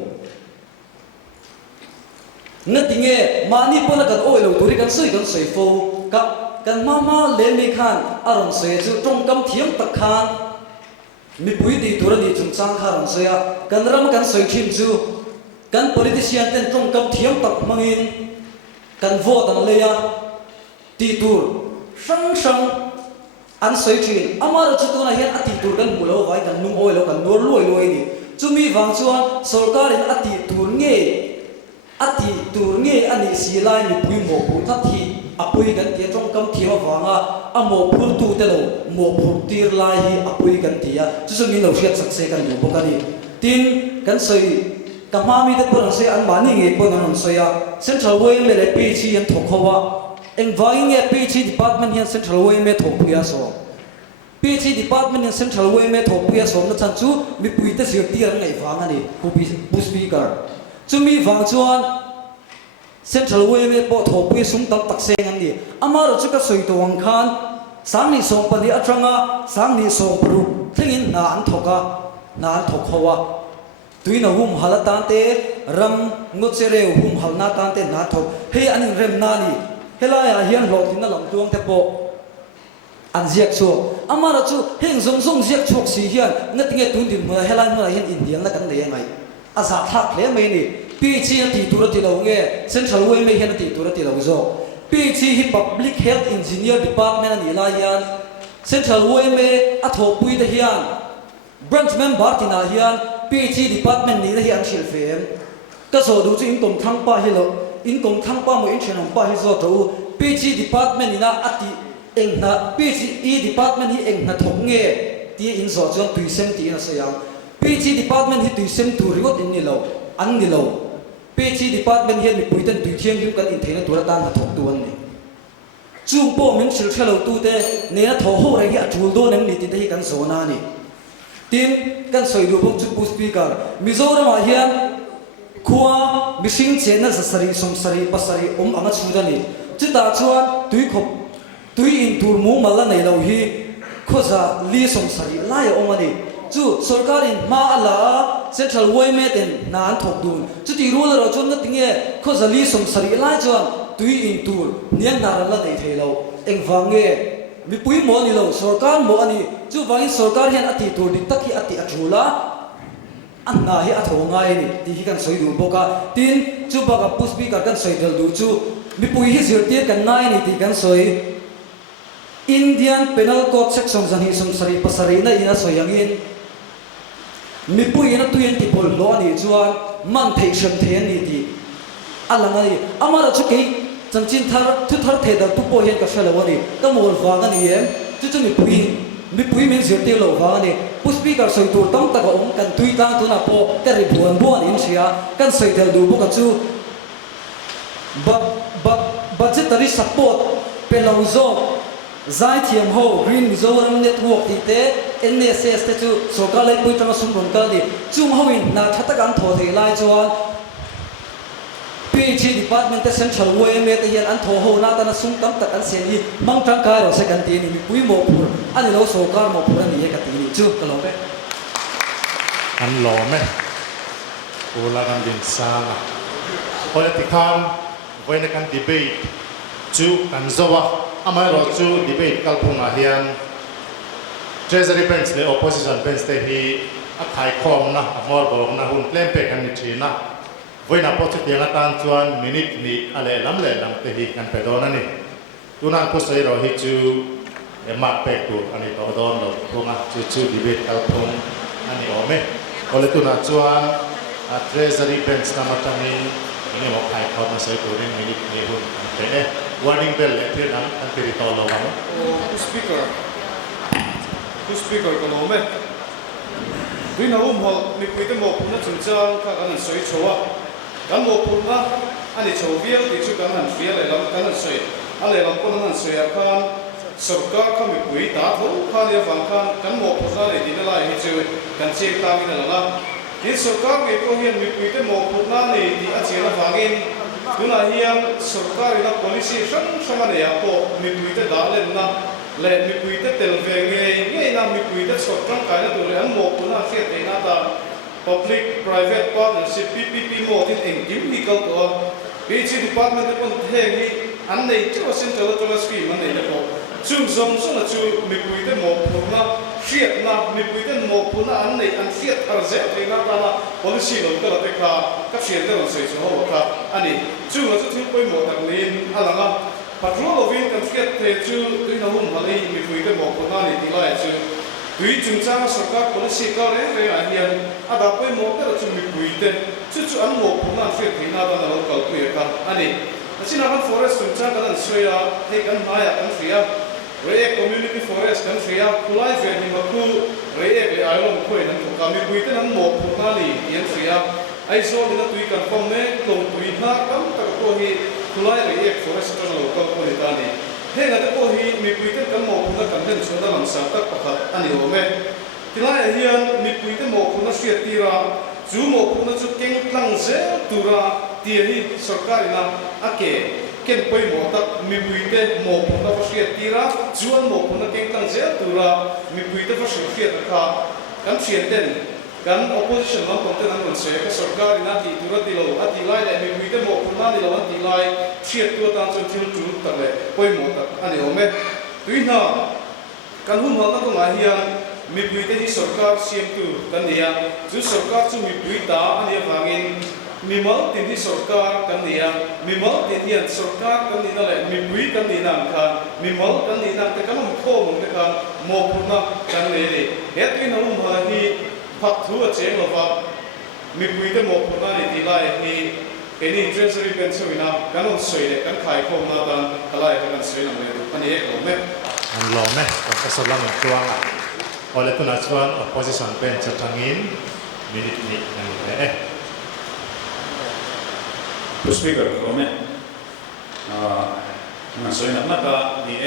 natinge mani pona kan oilo turi kan soi fo ka kan mama le mi khan aron se chu tong kam thiam tak khan mi pui ti turani chung chang khan se ya kan ram kan soi thim chu kan politician ten tong kam thiam tak mangin kan vote an le ya ti tur sang an soi thin amara chu tu na hian ati tur kan mulo vai kan nung oilo kan nor loi ni chumi wang chuan sarkarin ati tur nge ani silai mi pui mo pu that hi apui kan tia trong kam thima wanga amo phur tu te lo mo phur tir lai hi apui kan tia chu sung in lo riat sak se kan du bokani tin kan soi kamami te pon se an mani nge pon an soya central way me le pi chi an thokhowa engwai nge pi chi department hian central way me thokpuya so PH department in central way me thopuya som na chan chu mi puite sir ti ran ngai wang ani ku speaker chu mi wang chuan central way me po thopuya sum tam tak seng ani amaro chu ka soi to wang khan sang ni som pani atranga sang ni som pru thengin na an thoka na an thokhowa tuina hum halatan te ram ngochere hum halna tan te na thok he an rem na ni helaya hian lo tin na lam tuang te po an ziak chu amara chu heng zong zong ziak chok si hian ngatinge tun din mo helan mo hian indian na kan le ngai aza thak le mai ni PH ti turati lo nge central way me hian ti turati lo zo PH hi public health engineer department ani la hian central way me a tho pui da hian branch member tina hian PH department ni la hian thil fem ka zo du chu in tom thang pa hi lo in kom thang pa mo in thenong pa hi zo to PH department ina ati engna PCE department hi engna thonge ti in so chon tuisem ti na sayang PCE department hi tuisem tu riot in ni lo an ni lo PCE department hi mi puitan tui thiang him kan in theina tura tan na thok tu an ni chu po min sil thelo tu te ne na tho ho ra hi atul do nang ni ti te hi kan so na ni tin kan soi du bok chu pu speaker mizoram a hian khuwa mishing chena sa sari som sari pasari anga chuda ni chita chuan tui khop tui in tur mu mala nei lo hi khoza li som sari lai omani chu sarkarin ma ala central way me ten nan thok dun chu ti rule ro chon na tinge khoza li som sari lai chuan tui in tur nian na la dei thei lo engwange mi pui mo ni lo sarkar mo ani chu wang sarkar hian ati tur dik takhi ati athula anna hi athonga ni ti hi kan soi du boka tin chu baga puspi ka kan soi dal du chu mi pui hi zirtir kan nai ni ti kan soi Indian Penal Code section zani som sari pasari na ina soyangin mi pui na tuyen ti pol lo ani chuan man thei shem the ni ti alangani amara chu ke chanchin thar thu thar the da tu po hian ka shalawani ta mol wang ani em chu chu mi pui men zirtir lo wang ani puspi ka soi tur tam ta ka kan tui ta tu na po ka ri buan buan in sia kan soi dal du bu ka chu budgetary support pelauzo zai thiam ho green mizoram network ti te NSS te chu sarkar lai pui tanga sum ron ka ni chung hoin na thata kan tho thei lai chuan PH department te central way me te hian an tho ho na ta na sum tam tak an sen hi mang tang ka ro se kan ti ni pui mo phur ani lo sarkar mo phur ani ka ti ni chu ka lo be an lo me ula kan din sana political voina kan debate chu kan zowa amai ro chu debate kalpunga hian treasury bench le opposition bench te hi a thai khom na amor bolong na hun claim pe kan ni thina voina pochu tianga tan chuan minute ni ale lam te hi kan pe don ani tunan ko sei ro hi chu e mak pe tu ani to don lo thunga chu debate kalpung ani ome ole tuna chuan a treasury bench na matangin ni mo thai khom na sei tu ni minute ni hun te warning bell le thir nam an peri to lo wang speaker ko no me duina hol mi puite mo na chungchang ka kan soi chowa kan mo purna ani chovial ti chu kan han fial le lam kan soi ale lam ko nan soi kan sarkar ka mi pui ta tho khan ya wang kan mo purna le din la hi chu kan che ta mi na la ki sarkar mi ko hian mi puite mo purna le ti a che la wangin tuna hian sarkar ina policy sama ne ya ko mi puite da le na le mi puite tel ve nge na mi puite sarkar ka na tu le an mo purna se te na ta public private partnership PPP mo tin engim legal to PH department de pon the hi an nei chu central to scheme man nei ko chu zong so na chu mi puite mo purna fiat na mi puite mo purna an nei an fiat arze te na ta na policy lo ka te kha ka fiat de so so ho ka ani chu na chu thu poi mo tak lin alanga patrol ovin kan fiat te chu tu na hum hali mi puite mo purna ni ti lai chu tui chungchang sarkar policy ka re a hian ada poi mo te chu mi puite chu an mo purna fiat te na ta na lo kal pu ka ani Nachina kan forest tumcha kan soya he kan maya kan fria re community forest kan fria kulai ve ni maku re le ailom khoi nan kami buiten an mo phunali yan fria ai zo dina tui kan kom me long tui na kam ta ko hi kulai re forest kan lo kam ko ni tani he ga ko hi mi buiten kan mo phuna kan den chona lang sa tak pakhat ani o me tilai hian mi puite mo phuna sia tira chu mo phuna chu keng tlang ze tura ti hi sarkar na ake ken poi mo tak mi puite mo phuna sia tira chuan mo phuna keng tlang ze tura mi puite sia kha kan sia ten kan opposition ma konten an se ka sarkar na ti tura ti lo ati lai le mi puite mo phuna ni lo an ti lai sia tu ta chu thil chu ta le poi mo tak ani o me tuina kan hum ma ko nga hian mi puite hi sarkar siam tu kan nia chu sarkar chu mi puita ania wangin mi mal tin hi sarkar kan nia mi mal tin hian sarkar kan ni na le mi pui kan ni nam khan mi mal kan ni na te kan kho mong te kan mo phuna kan le le he tin hum ma hi phak thu a cheng lo wa mi puite mo phuna ni ti lai hi any treasury pension ina kan on soi le kan khai kho na tan kalai kan soi na le ani ek lo me an lo me ka salam chuang oleh tu nachuan opposition pen chatangin minit ni ani Speaker kome na soi na ka ni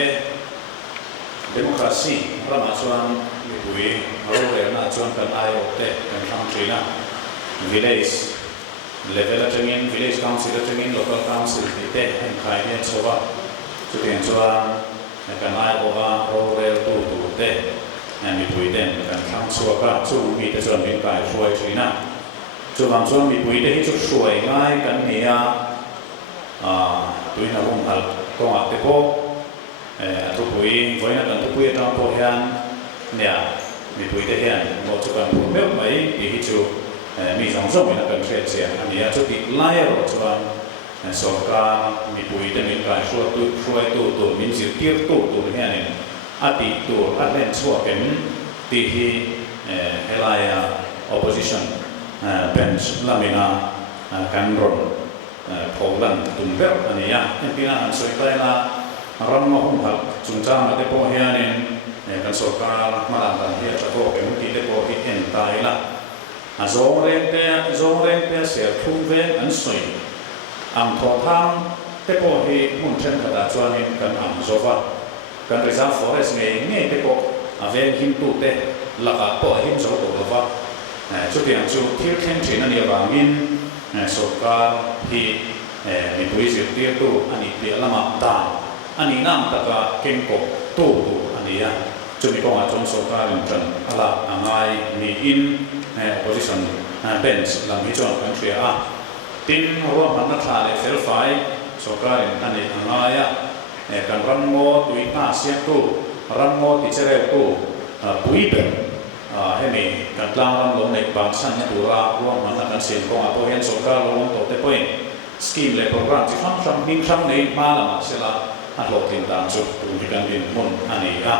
demokrasi rama chuan ni pui ro le na chuan kan ayo te kan thang trina village level atangin village council atangin local council te hen khai ne chowa chu ten chuan kan ayo ba ro le tu te mi pui den kan thang chua ka chu mi te chuan min kai hruai trina chu bang chuan mi pui te hi chu hruai ngai kan nia tuina hum hal ko a te po tu pui voina kan tu pui tang po hian nia mi pui te hian mo chu kan pu me mai ti hi chu mi jong jong ina kan thre chia ania chu ti lai ro chuan so ka mi pui te min kai hruai tu min zir tir tu hian in ati tu atlen chua ken ti hi helaya opposition bench lamina kan ron pholan tumber ania empina an soi tai na ram ma hum hal chungcha ma te po hianin kan sarkar malan tan hi ta ko ken ti te po hi en tai la a zong reng te se thu ve an soi am tho thang te po hi mun chen ka da chuanin kan am zova kan reserve forest nge te ko ave him tu te laka po him zo ko lova chu tiang chu thil khen thin ani awangin sarkar hi mi pui zir tir tu ani pi lama ta ani nam taka ken ko tu ania chu mi ko a chon sarkar in tran ala angai ni in opposition bench lam hi chon kan thria a tin ro man na tha le fel fai sarkar in ani angaya kan rammo tui na sia tu rammo ti chere tu pui ben hemi kan tlang ram lo nek bang san tu ra ro man kan sin ko a po hian sarkar lo to te point scheme le program chi kham ning kham nei ma la ma sela a lo tin dan chu tu ni kan din mun ani a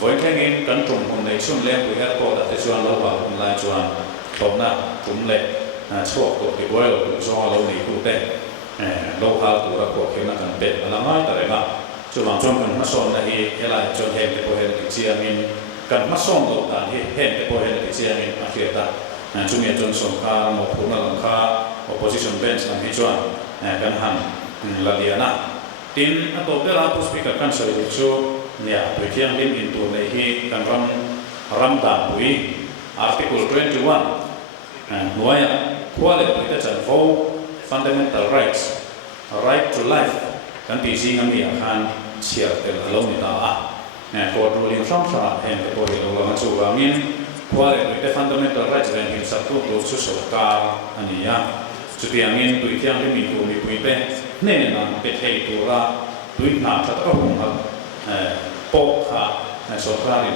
voi thengin kan tum hun nei chun le pu her ko da te chuan lo ba hun lai chuan thom na tum le chok ko ti boi lo zo lo ni tu te lo hal tu ra ko khena kan pe ala ngai ta re na chu ma chon kan ma son na hi hela chon hem te po hen ti chiamin kan ma son lo ta hi hem te po hen ti chiamin a khia ta chu mi chon son ka mo phu na lang kha opposition bench na hi chuan kan han la liana tin a to te ra pu speaker kan sari chu nia tu thiang din in tu nei hi kan ram da pui article 21 nuaya quality ta chan fo fundamental rights right to life kan ti sing am ya khan chia tel lo ni ta a ko ruling from sa hen ko ri lo ma chu wa min quality the fundamental rights ven hin sa tu chu so ka ania chu ti angin tu tiang ni mi tu mi pui pe ne ne na pe thei tu ra tu na ta ka hum ha po kha na so ka ri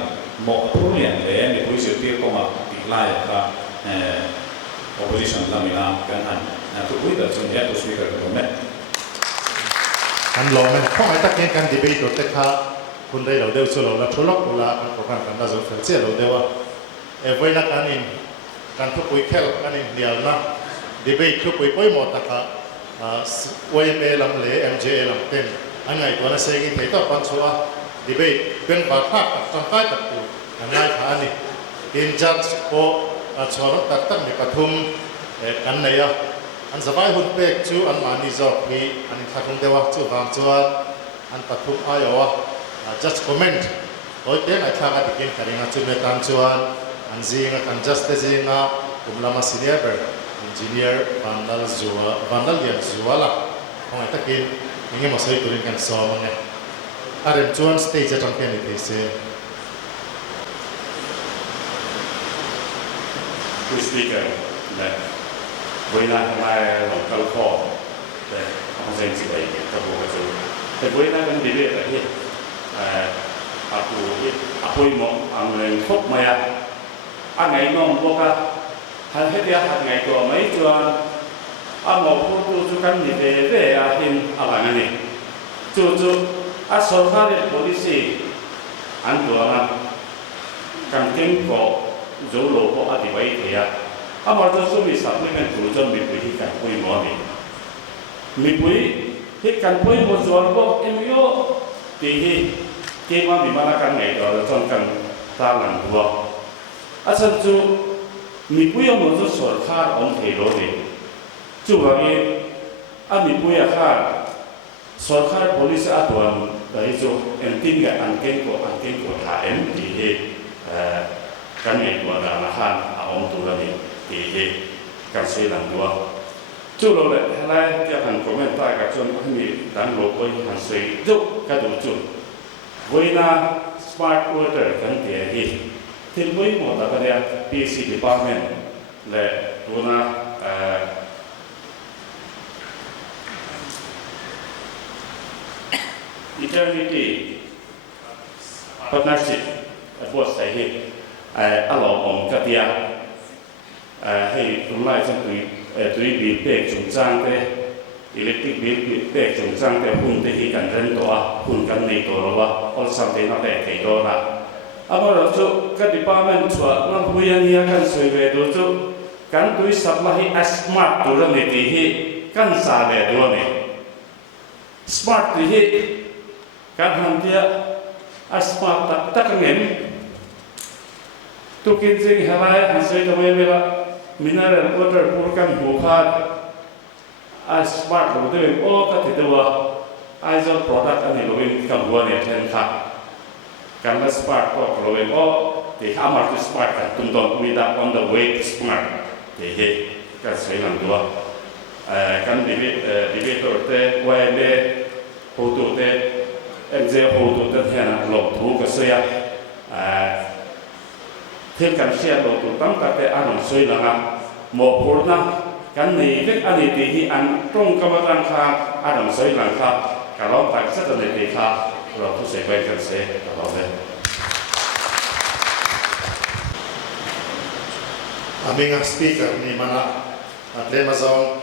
mo tu lian le mi pui se ti ko ma ti lai ka opposition lamina kan han tu pui da chung ya tu speaker ko me an lo me ko ai ta ken kan debate to te kha kun dei lo deu chu lo la tholok la ko kan kan da zo fel che lo dewa e voi la kan in kan tu pui khel kan in dial na debate tu pui poi mo ta kha OMA lam le MJA lam ten angai to na sei ki to pan chua debate ben ba tha tang kai tak tu angai kha ni in judge ko choro tak tak ni pathum kan nei a an zabai hun pek chu an mani zo ni an thathum dewa chu wang chuan an pathum ayo just comment oi te ai tha ka dikin karinga chu me tan chuan an zinga kan just te zinga umlama senior engineer vandal yan zuala hong takin inge masai turin kan so mange arem chuan stage atang ken ni se speaker là với là mai lòng cao khó để học sinh chỉ vậy các bộ các chú thì với là cái điều là hiện aku mau ambil kop maya angai nom boka hal hedia hal ngai to mai chuan amo pu chu kan ni ve ahin alangani chu a sarkari policy an tuana kan king ko zolo ko ati bai thea amar to su mi supplement tu jom mi pui kan pui mo mi pui hi kan pui mo zol ko emyo ti hi ke ma mi mana kan ngai to chon kan ta lang tua asan chu mi pui mo zo sarkar on the lo ni chu wa ge a mi pui a kha sarkar policy a tuan dai chu en tin ga an ken ko tha em ti hi kan ngai tua da na han a om tu la ni ti hi kan se lang tua chu lo le lai ya kan comment ta ka chon mi dan lo ko han se ju ka du chu với na smart water kan te hi tin với một ta ka PC department le tu na eternity partnership buat sai hi alo om ka tia hay tu lai chân tùy bị bể trùng trang te electric bill bể trùng trang te hun te hi kan ren to hun kan nei to lo all something na te ke do na amaro chu ka department chua nam huyan hi kan soi ve do chu kan tui supply as smart to ra ne ti hi kan sa le do ne smart ti hi kan han tia as smart tak ngem tu kin jing halai han soi to me la mineral water pur kan hu khat as smart lo de o ka ti do aizo product ani lo in kan wa ne then kha kan la smart ko lo in o ti hamar to smart kan tum don we that on the way to smart ti he ka sai nan do kan debater te wa le ho to te mj ho to te thena lo thu ka sai thêm cảnh xe đồ tụ tắm cả cái anh suy là ngam một phút na cái này cái anh ấy thì anh trong các bạn khá anh suy là khá cả lòng tại rất là này khá rồi tôi sẽ quay cảnh xe cả lòng đây Aminga speaker ni mana lema zong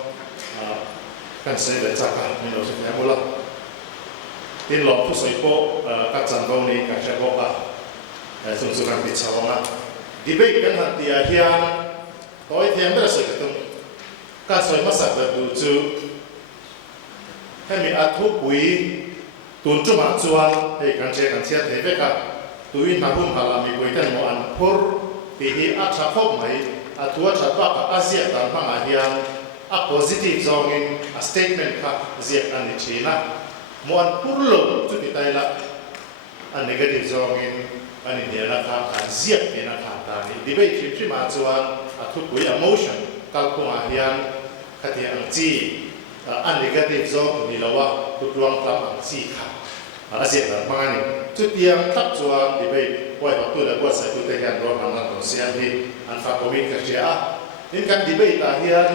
kan se le chaka ni lo se mula tin lo tu sai po ka chan go ni ka che go ka sung sung kan ti chawanga debate kan han tia hian toy them bra se ka tum ka soi ma sak da du chu hemi athu pui tun chu ma chuan he kan che the ve ka tuin na hum hala mi pui tan mo an phur ti hi a tha khop mai a thua tha pa ka asia tan hanga hian a positive zong in a statement ka ziak an ni china mo an phur lo chu ti tai la a negative zong in ani ne na ka kan ziak ne na ka ta ni debate chim ma chuan a thu pui emotion kal ko a hian khati ang chi a negative zong ni lawa tu tuang tam ang chi kha a ziak na mani chu tiang tak chuan debate poi ha tu la ko sa tu te kan ro han na to sian hi an fa komit ka chia in kan debate a hian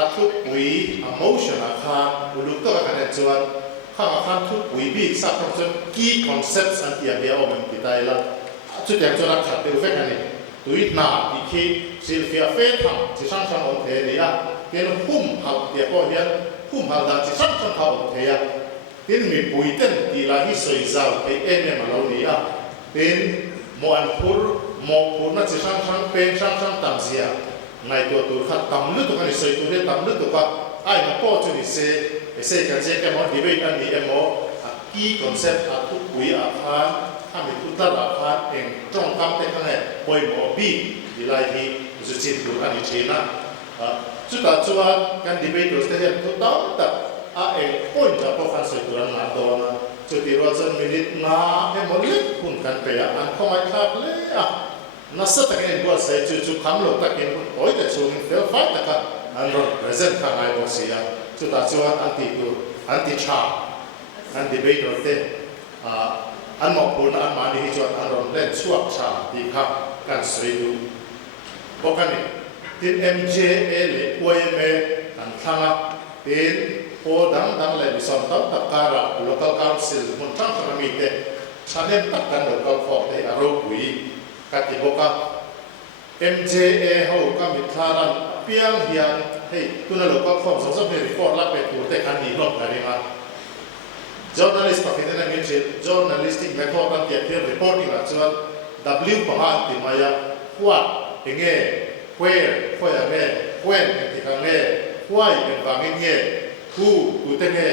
a thu pui emotion a kha uluk to ka kan chuan khan thu pui bi sa thong chon key concepts an tia bia om ti tai la chu tiang chona khat te fe kan ni tui na ti khi sil fia fe tham chi sang sang on the dia ken hum hal tia ko hian hum hal da chi sang sang hal the ya tin mi pui ten ti la hi soi zau ke em ma lo ni a tin mo an phur na chi sang sang pen sang sang tam zia ngai to tu khat tam lu to kan soi tu he tam lu to ka ai mà po chu ni se kan se ke mo debate an ni emo a key concept a tu pui a khan a mi tu ta la khan eng trong kam te kan he poi mo bi di lai hi zu chin tu ani thina chu ta chuan kan debate ros te he tu ta ta a eng point ta po khan soi tu ran na do na chu ti ro chan minute na emo le kun kan pe a an khomai thak le a nasa ta ken go sai chu kham lo ta ken oi ta chu min fel fa ta ka an ron present ka ngai bo sia chu ta chuan anti cha an debate ro te an mo pun an ma ni chuan an ron len chuak cha ti kha kan soi du bo kan ni tin MJA le OMA kan thanga tin o dang le bi som ta ta kara local council mun tang ka mi te chanem tak kan local for te aro pui ka ti boka MJA ho ka mi tharan piang hian hei tuna local form so so report la pe tur te kan ni not ka ringa journalist pakitena ngi journalistic method an tiap reporting a chuan W panga ti maya what enge where khoya nge when ti ka nge why en wangin nge who tu te nge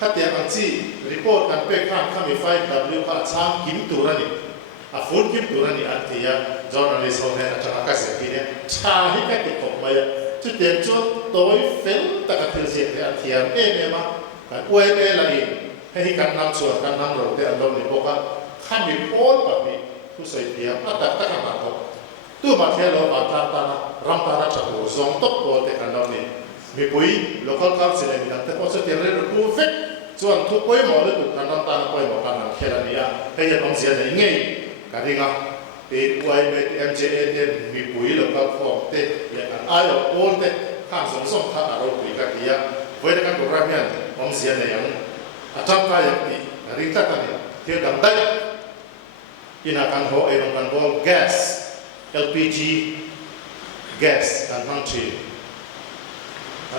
khatia ang chi report kan pe khan khami 5W ka chang kim turani a phone kim turani antia journalist ho ne atanga ka se ti ne cha hi ka ti kok maya chu ten chu toi fel ta ka thil se te athiam ma kan OMA la in hei kan nam chuan kan nam ro te an lo ni boka khami pol pa mi tu sai tiam ata ta ka ma ko tu ma the lo ba ta ta na ram ta na cha ko zong tok ko te kan lo ni mi pui local council ni dan te ko se te re ru fe chuan thu poi mo le tu kan ram ta na poi mo kan na khela ni a hei ya bang sia nei ngei ka ringa te OMA MJA te mi pui local form te ya kan ai lo pol te khang song song kha aro pui ka tia voi de kan ko ra mian bang sia nei yang atang kaya ni rinta tani dia damdai ina kan ho erong kan bol gas LPG gas kan mangchi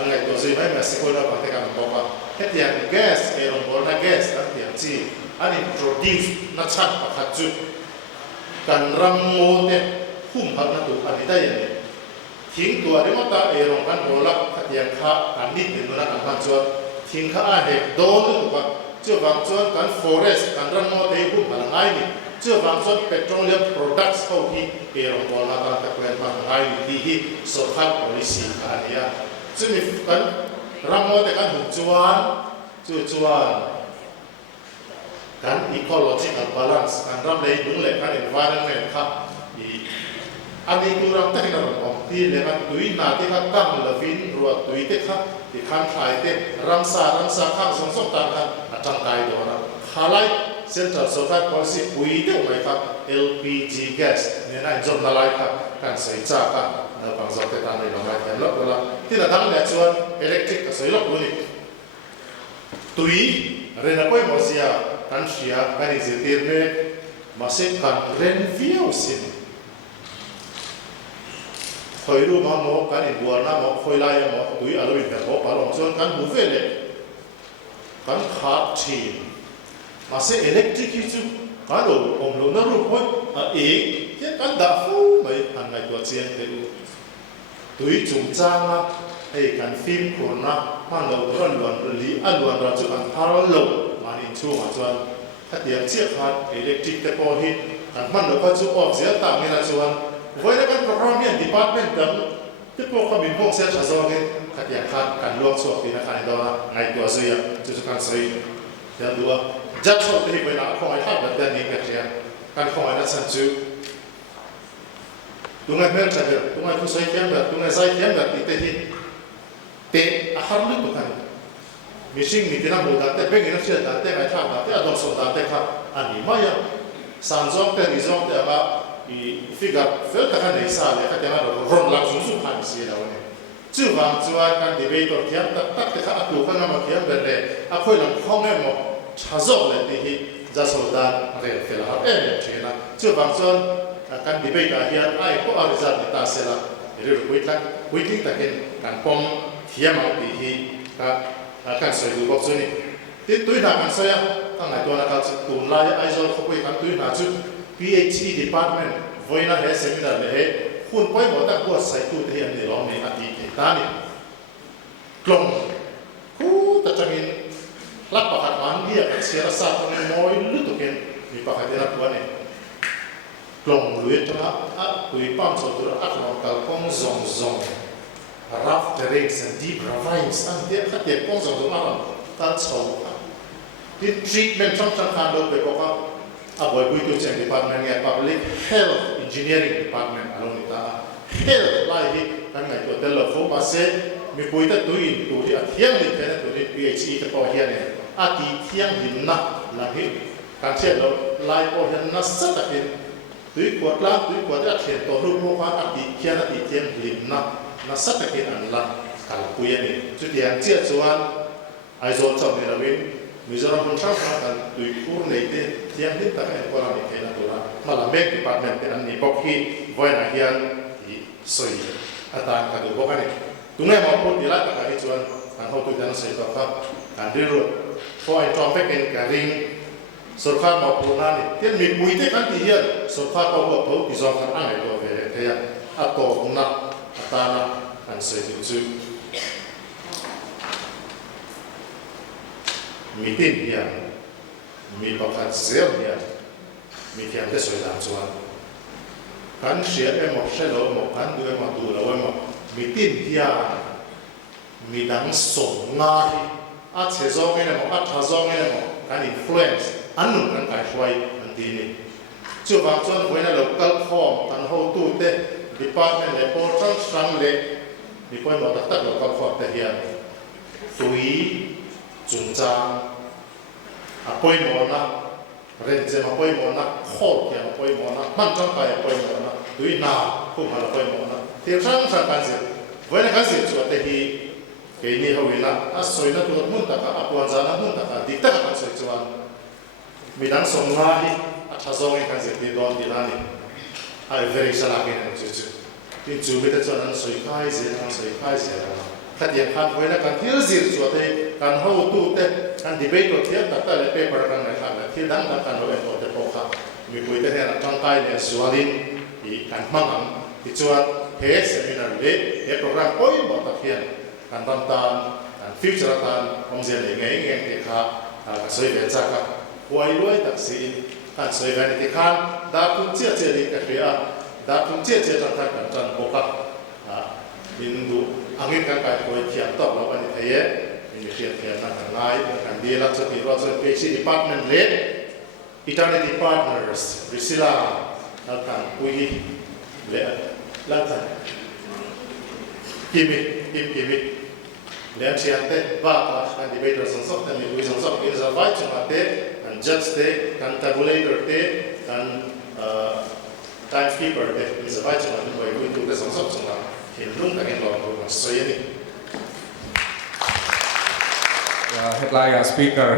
angai to sui mai Mexico na pa te kan boka hetian gas erong bol na gas kan tiang chi ani produce na chat pa khachu kan ram mo te hum hal na tu ani dai ni thing tu ari ma ta erong kan bolak khatiang kha kan ni tin na kan han chuan thing kha a he don tu ka chưa vàng chuan kan forest kan ram mo te hu ma ngai ni chưa vàng chuan petroleum products ho hi e rong bol na ta kwen ma ngai ni ti hi so khat policy ka nia chumi kan ram mo te kan hu chuan kan ecological balance kan ram le dung le kan environment kha i ani tu ram ta ka ram ti le kan tui na te ka kam la vin ruwa tui te kha ti khan khai te ram sa kha song song ta kha atang kai do na khalai central social policy pui te mai kha LPG gas ne na jom na lai kha kan sei cha kha na bang zok te ta nei lo mai kan lo la ti na dang le chuan electric ka sei lo ni tui re na koi mo sia kan sia kan izitir me masih kan ren view sin khoi ru ma mo kan in bua na mo khoi lai mo tui alo in ka ko pa long chuan kan hu ve le kan kha thi ma se electric chu ka lo om lo na ru ko a e ke kan da fu mai han ngai to chian te u tui chung chang a ei kan film ko na man lo ron lon li a lon ra chu kan thar lo ma ni chu ma chuan kha tiang chiak khat electric te po hi kan man lo ka chu off zia ta nge na chuan voi na kan program hian department dam te po ka min hong se tha zo nge kha tiang khat kan lo chu ti na kan do na ngai to zuya chu kan sei ya dua jat so te hi na khoi khat da ni ka tia kan khoi na san chu tungai mel cha de tungai ku sai kiam da tungai sai kiam da ti te hi te a har lu tu kan missing ni tina mo da te beng ina sia da te mai tha da te adon so da te kha ani maya san zong te ri zong te ba i figure fel ta kan nei sa le ka te ma ron lang su su kan si da woni chu wang chuan kan debate to kiam ta tak te kha atu kha na ma kiam ber le a khoi lang khong e mo cha zo le ti hi za so da re fel ha e ne chena chu wang chuan kan debate a hian ai ko a result ni ta se la ri ru kui ti ta ken kan pom thiam au ti hi ka kan soi du bok chu ni ti tui na kan sa ya ka ngai to na ka chu tu la ya ai zo kho pui kan tui na chu PhD department voina he seminar le he hun poi mo ta ko sai tu te an ni lo me ati te ta ni klong ku ta changin lak pakhat man hi a sira sa tong moi lu tu ken mi pakhat ina tuane klong lui tanga a tui pam so tur a klong kal kong zong zong rough terrains and deep ravines and there khat te kong zong zong a ta chau the treatment from khan lo pe ko ka a boy bui tu chang department ya public health engineering department along ita health lai hi kan ngai to tel lo fo ma se mi pui ta tu in tu ri a thiang ni te tu ri PhD ta ko hian ne a ti thiang hin na la hi kan che lo lai ko hian na sa ta in tui ko tla tui ko ta thian to ru ko ka a ti khian a ti thiang lim na sa ta kin an la kal pu ya ni chu tiang chia chuan ai zo chau ni la win Mizoram pun sama kan tui kur nei te tiang tin ta kan ko la ni thena tu la mala mek department te an ni bok hi voi na hian hi soi atan ka du bok ani tungai ma po ti la ta ka hi chuan kan ho tu dan sei to ka kan ri ro fo ai trom pek en ka ring sarkar ma po na ni ten mi pui te kan ti hian sarkar ko bo tho ki zong kan angai to ve te ya a to na atana kan sei tu chu mi tin hian mi pakhat zel hian mi thiam te soi dam chuan kan sia emo shelo mo kan du emo tu lo emo mi tin hian mi dang song nga hi a che zong ene mo a tha zong ene mo kan influence anu kan kai hwai an ti ni chu wa chuan voina local form tan ho tu te department le por chan sang le mi poi mo tak tak local form te hian tui chung chang a poi mo na ren je ma poi mo na khol ke ma poi mo na man chang kai poi mo na tui na ku ma poi mo na te chang chang kan se voina kan se chu te hi ke ni ho ina a soi na tu mun ta ka a puan za na mun ta ka dik ta ka soi chuan mi dang song na hi a tha zong kan se ti don ti na ni ai very sala ke na chu chu tin chu mi ta chuan an soi khai se na khát điện khát với nó cần thiếu gì rồi thì cần hậu tu thế cần debate rồi thiếu tất cả les paper cần này cần thiếu đáng là cần rồi rồi thì bỏ khác mình quay thế này là trong tay này sualin thì cần mang ăn thì chuan hết seminar đấy hết program ôi bỏ tập hiện cần tâm tan cần future tan ông giờ này nghe thì khác soi về chắc cả quay đuôi đặc sĩ cần soi về thì khác đã cũng chia chia đi cái kia đã cũng chia chia trong tay cần chân bỏ khác mình đủ angin kan kai koi thiam tok lo ani theye mi thiam thiam na kan ngai kan di la chu ti ro chu PhD department le eternity partners Priscilla al kan pui le la ta kimi le chian te ba ka kan debater song sok ta mi pui song sok is a vai chu ma te kan judge te kan tabulator te kan timekeeper te is a vai chu ma ni koi pui tu te song sok chu ma hiện lung ta cái lò của soi đi. Headline speaker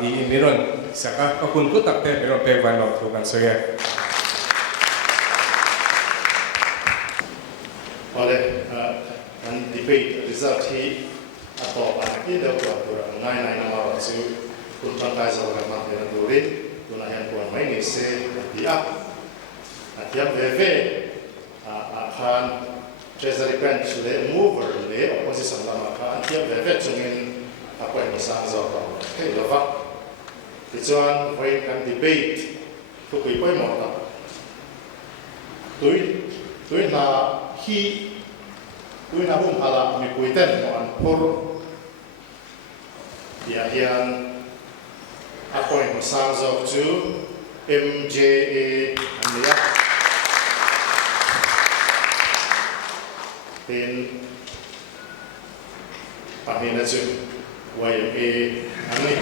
di Miron saka akun ku tak te Miron pe van lò của soi. Oleh an debate result hi atau anaki dah buat ngai ngai nama rasu kun tangkai sahaja mak dengan durin tunayan puan main ni se dia tiap veve akan Treasury bench le mover le opposition lama ka antiam ve chungin apa yang sang zo ka ke lova ti chuan voi kan debate tu kui poi mo ta tui na hi tui na hum hala mi kui ten mo an por ya hian apa yang sang zo chu MJA ania tin pahina chu YMA ani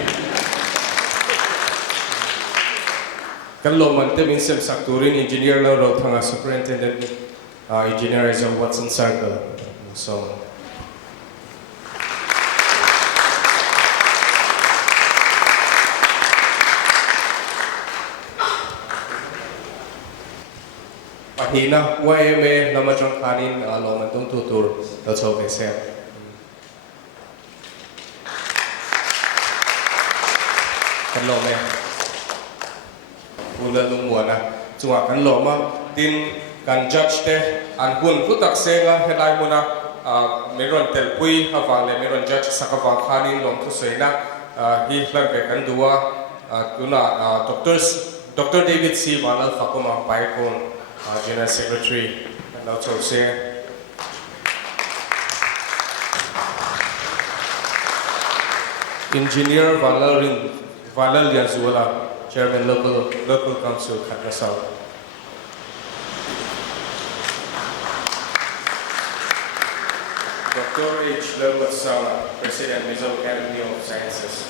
Kan lo man te min sem sakturin engineer lo ro thanga superintendent engineer is on Watson Circle so Pahina YMA lama trong kanin lo man tung tutur lo cho ve se kan lo me Ula lung muana chunga kan lo ma tin kan judge te an hun futak senga helai muna Meron Telpui Havang le Meron Judge Sakavang Khanin Long Thusaina hi hlan ve kan duwa tuna Dr. David C. Valal Fakuma Paikon General Secretary Lau Chau Se Engineer Valal Yazula Chairman Local Council Khatrasal Dr. H. Lerbat Sala, President, Mizo Academy of Sciences.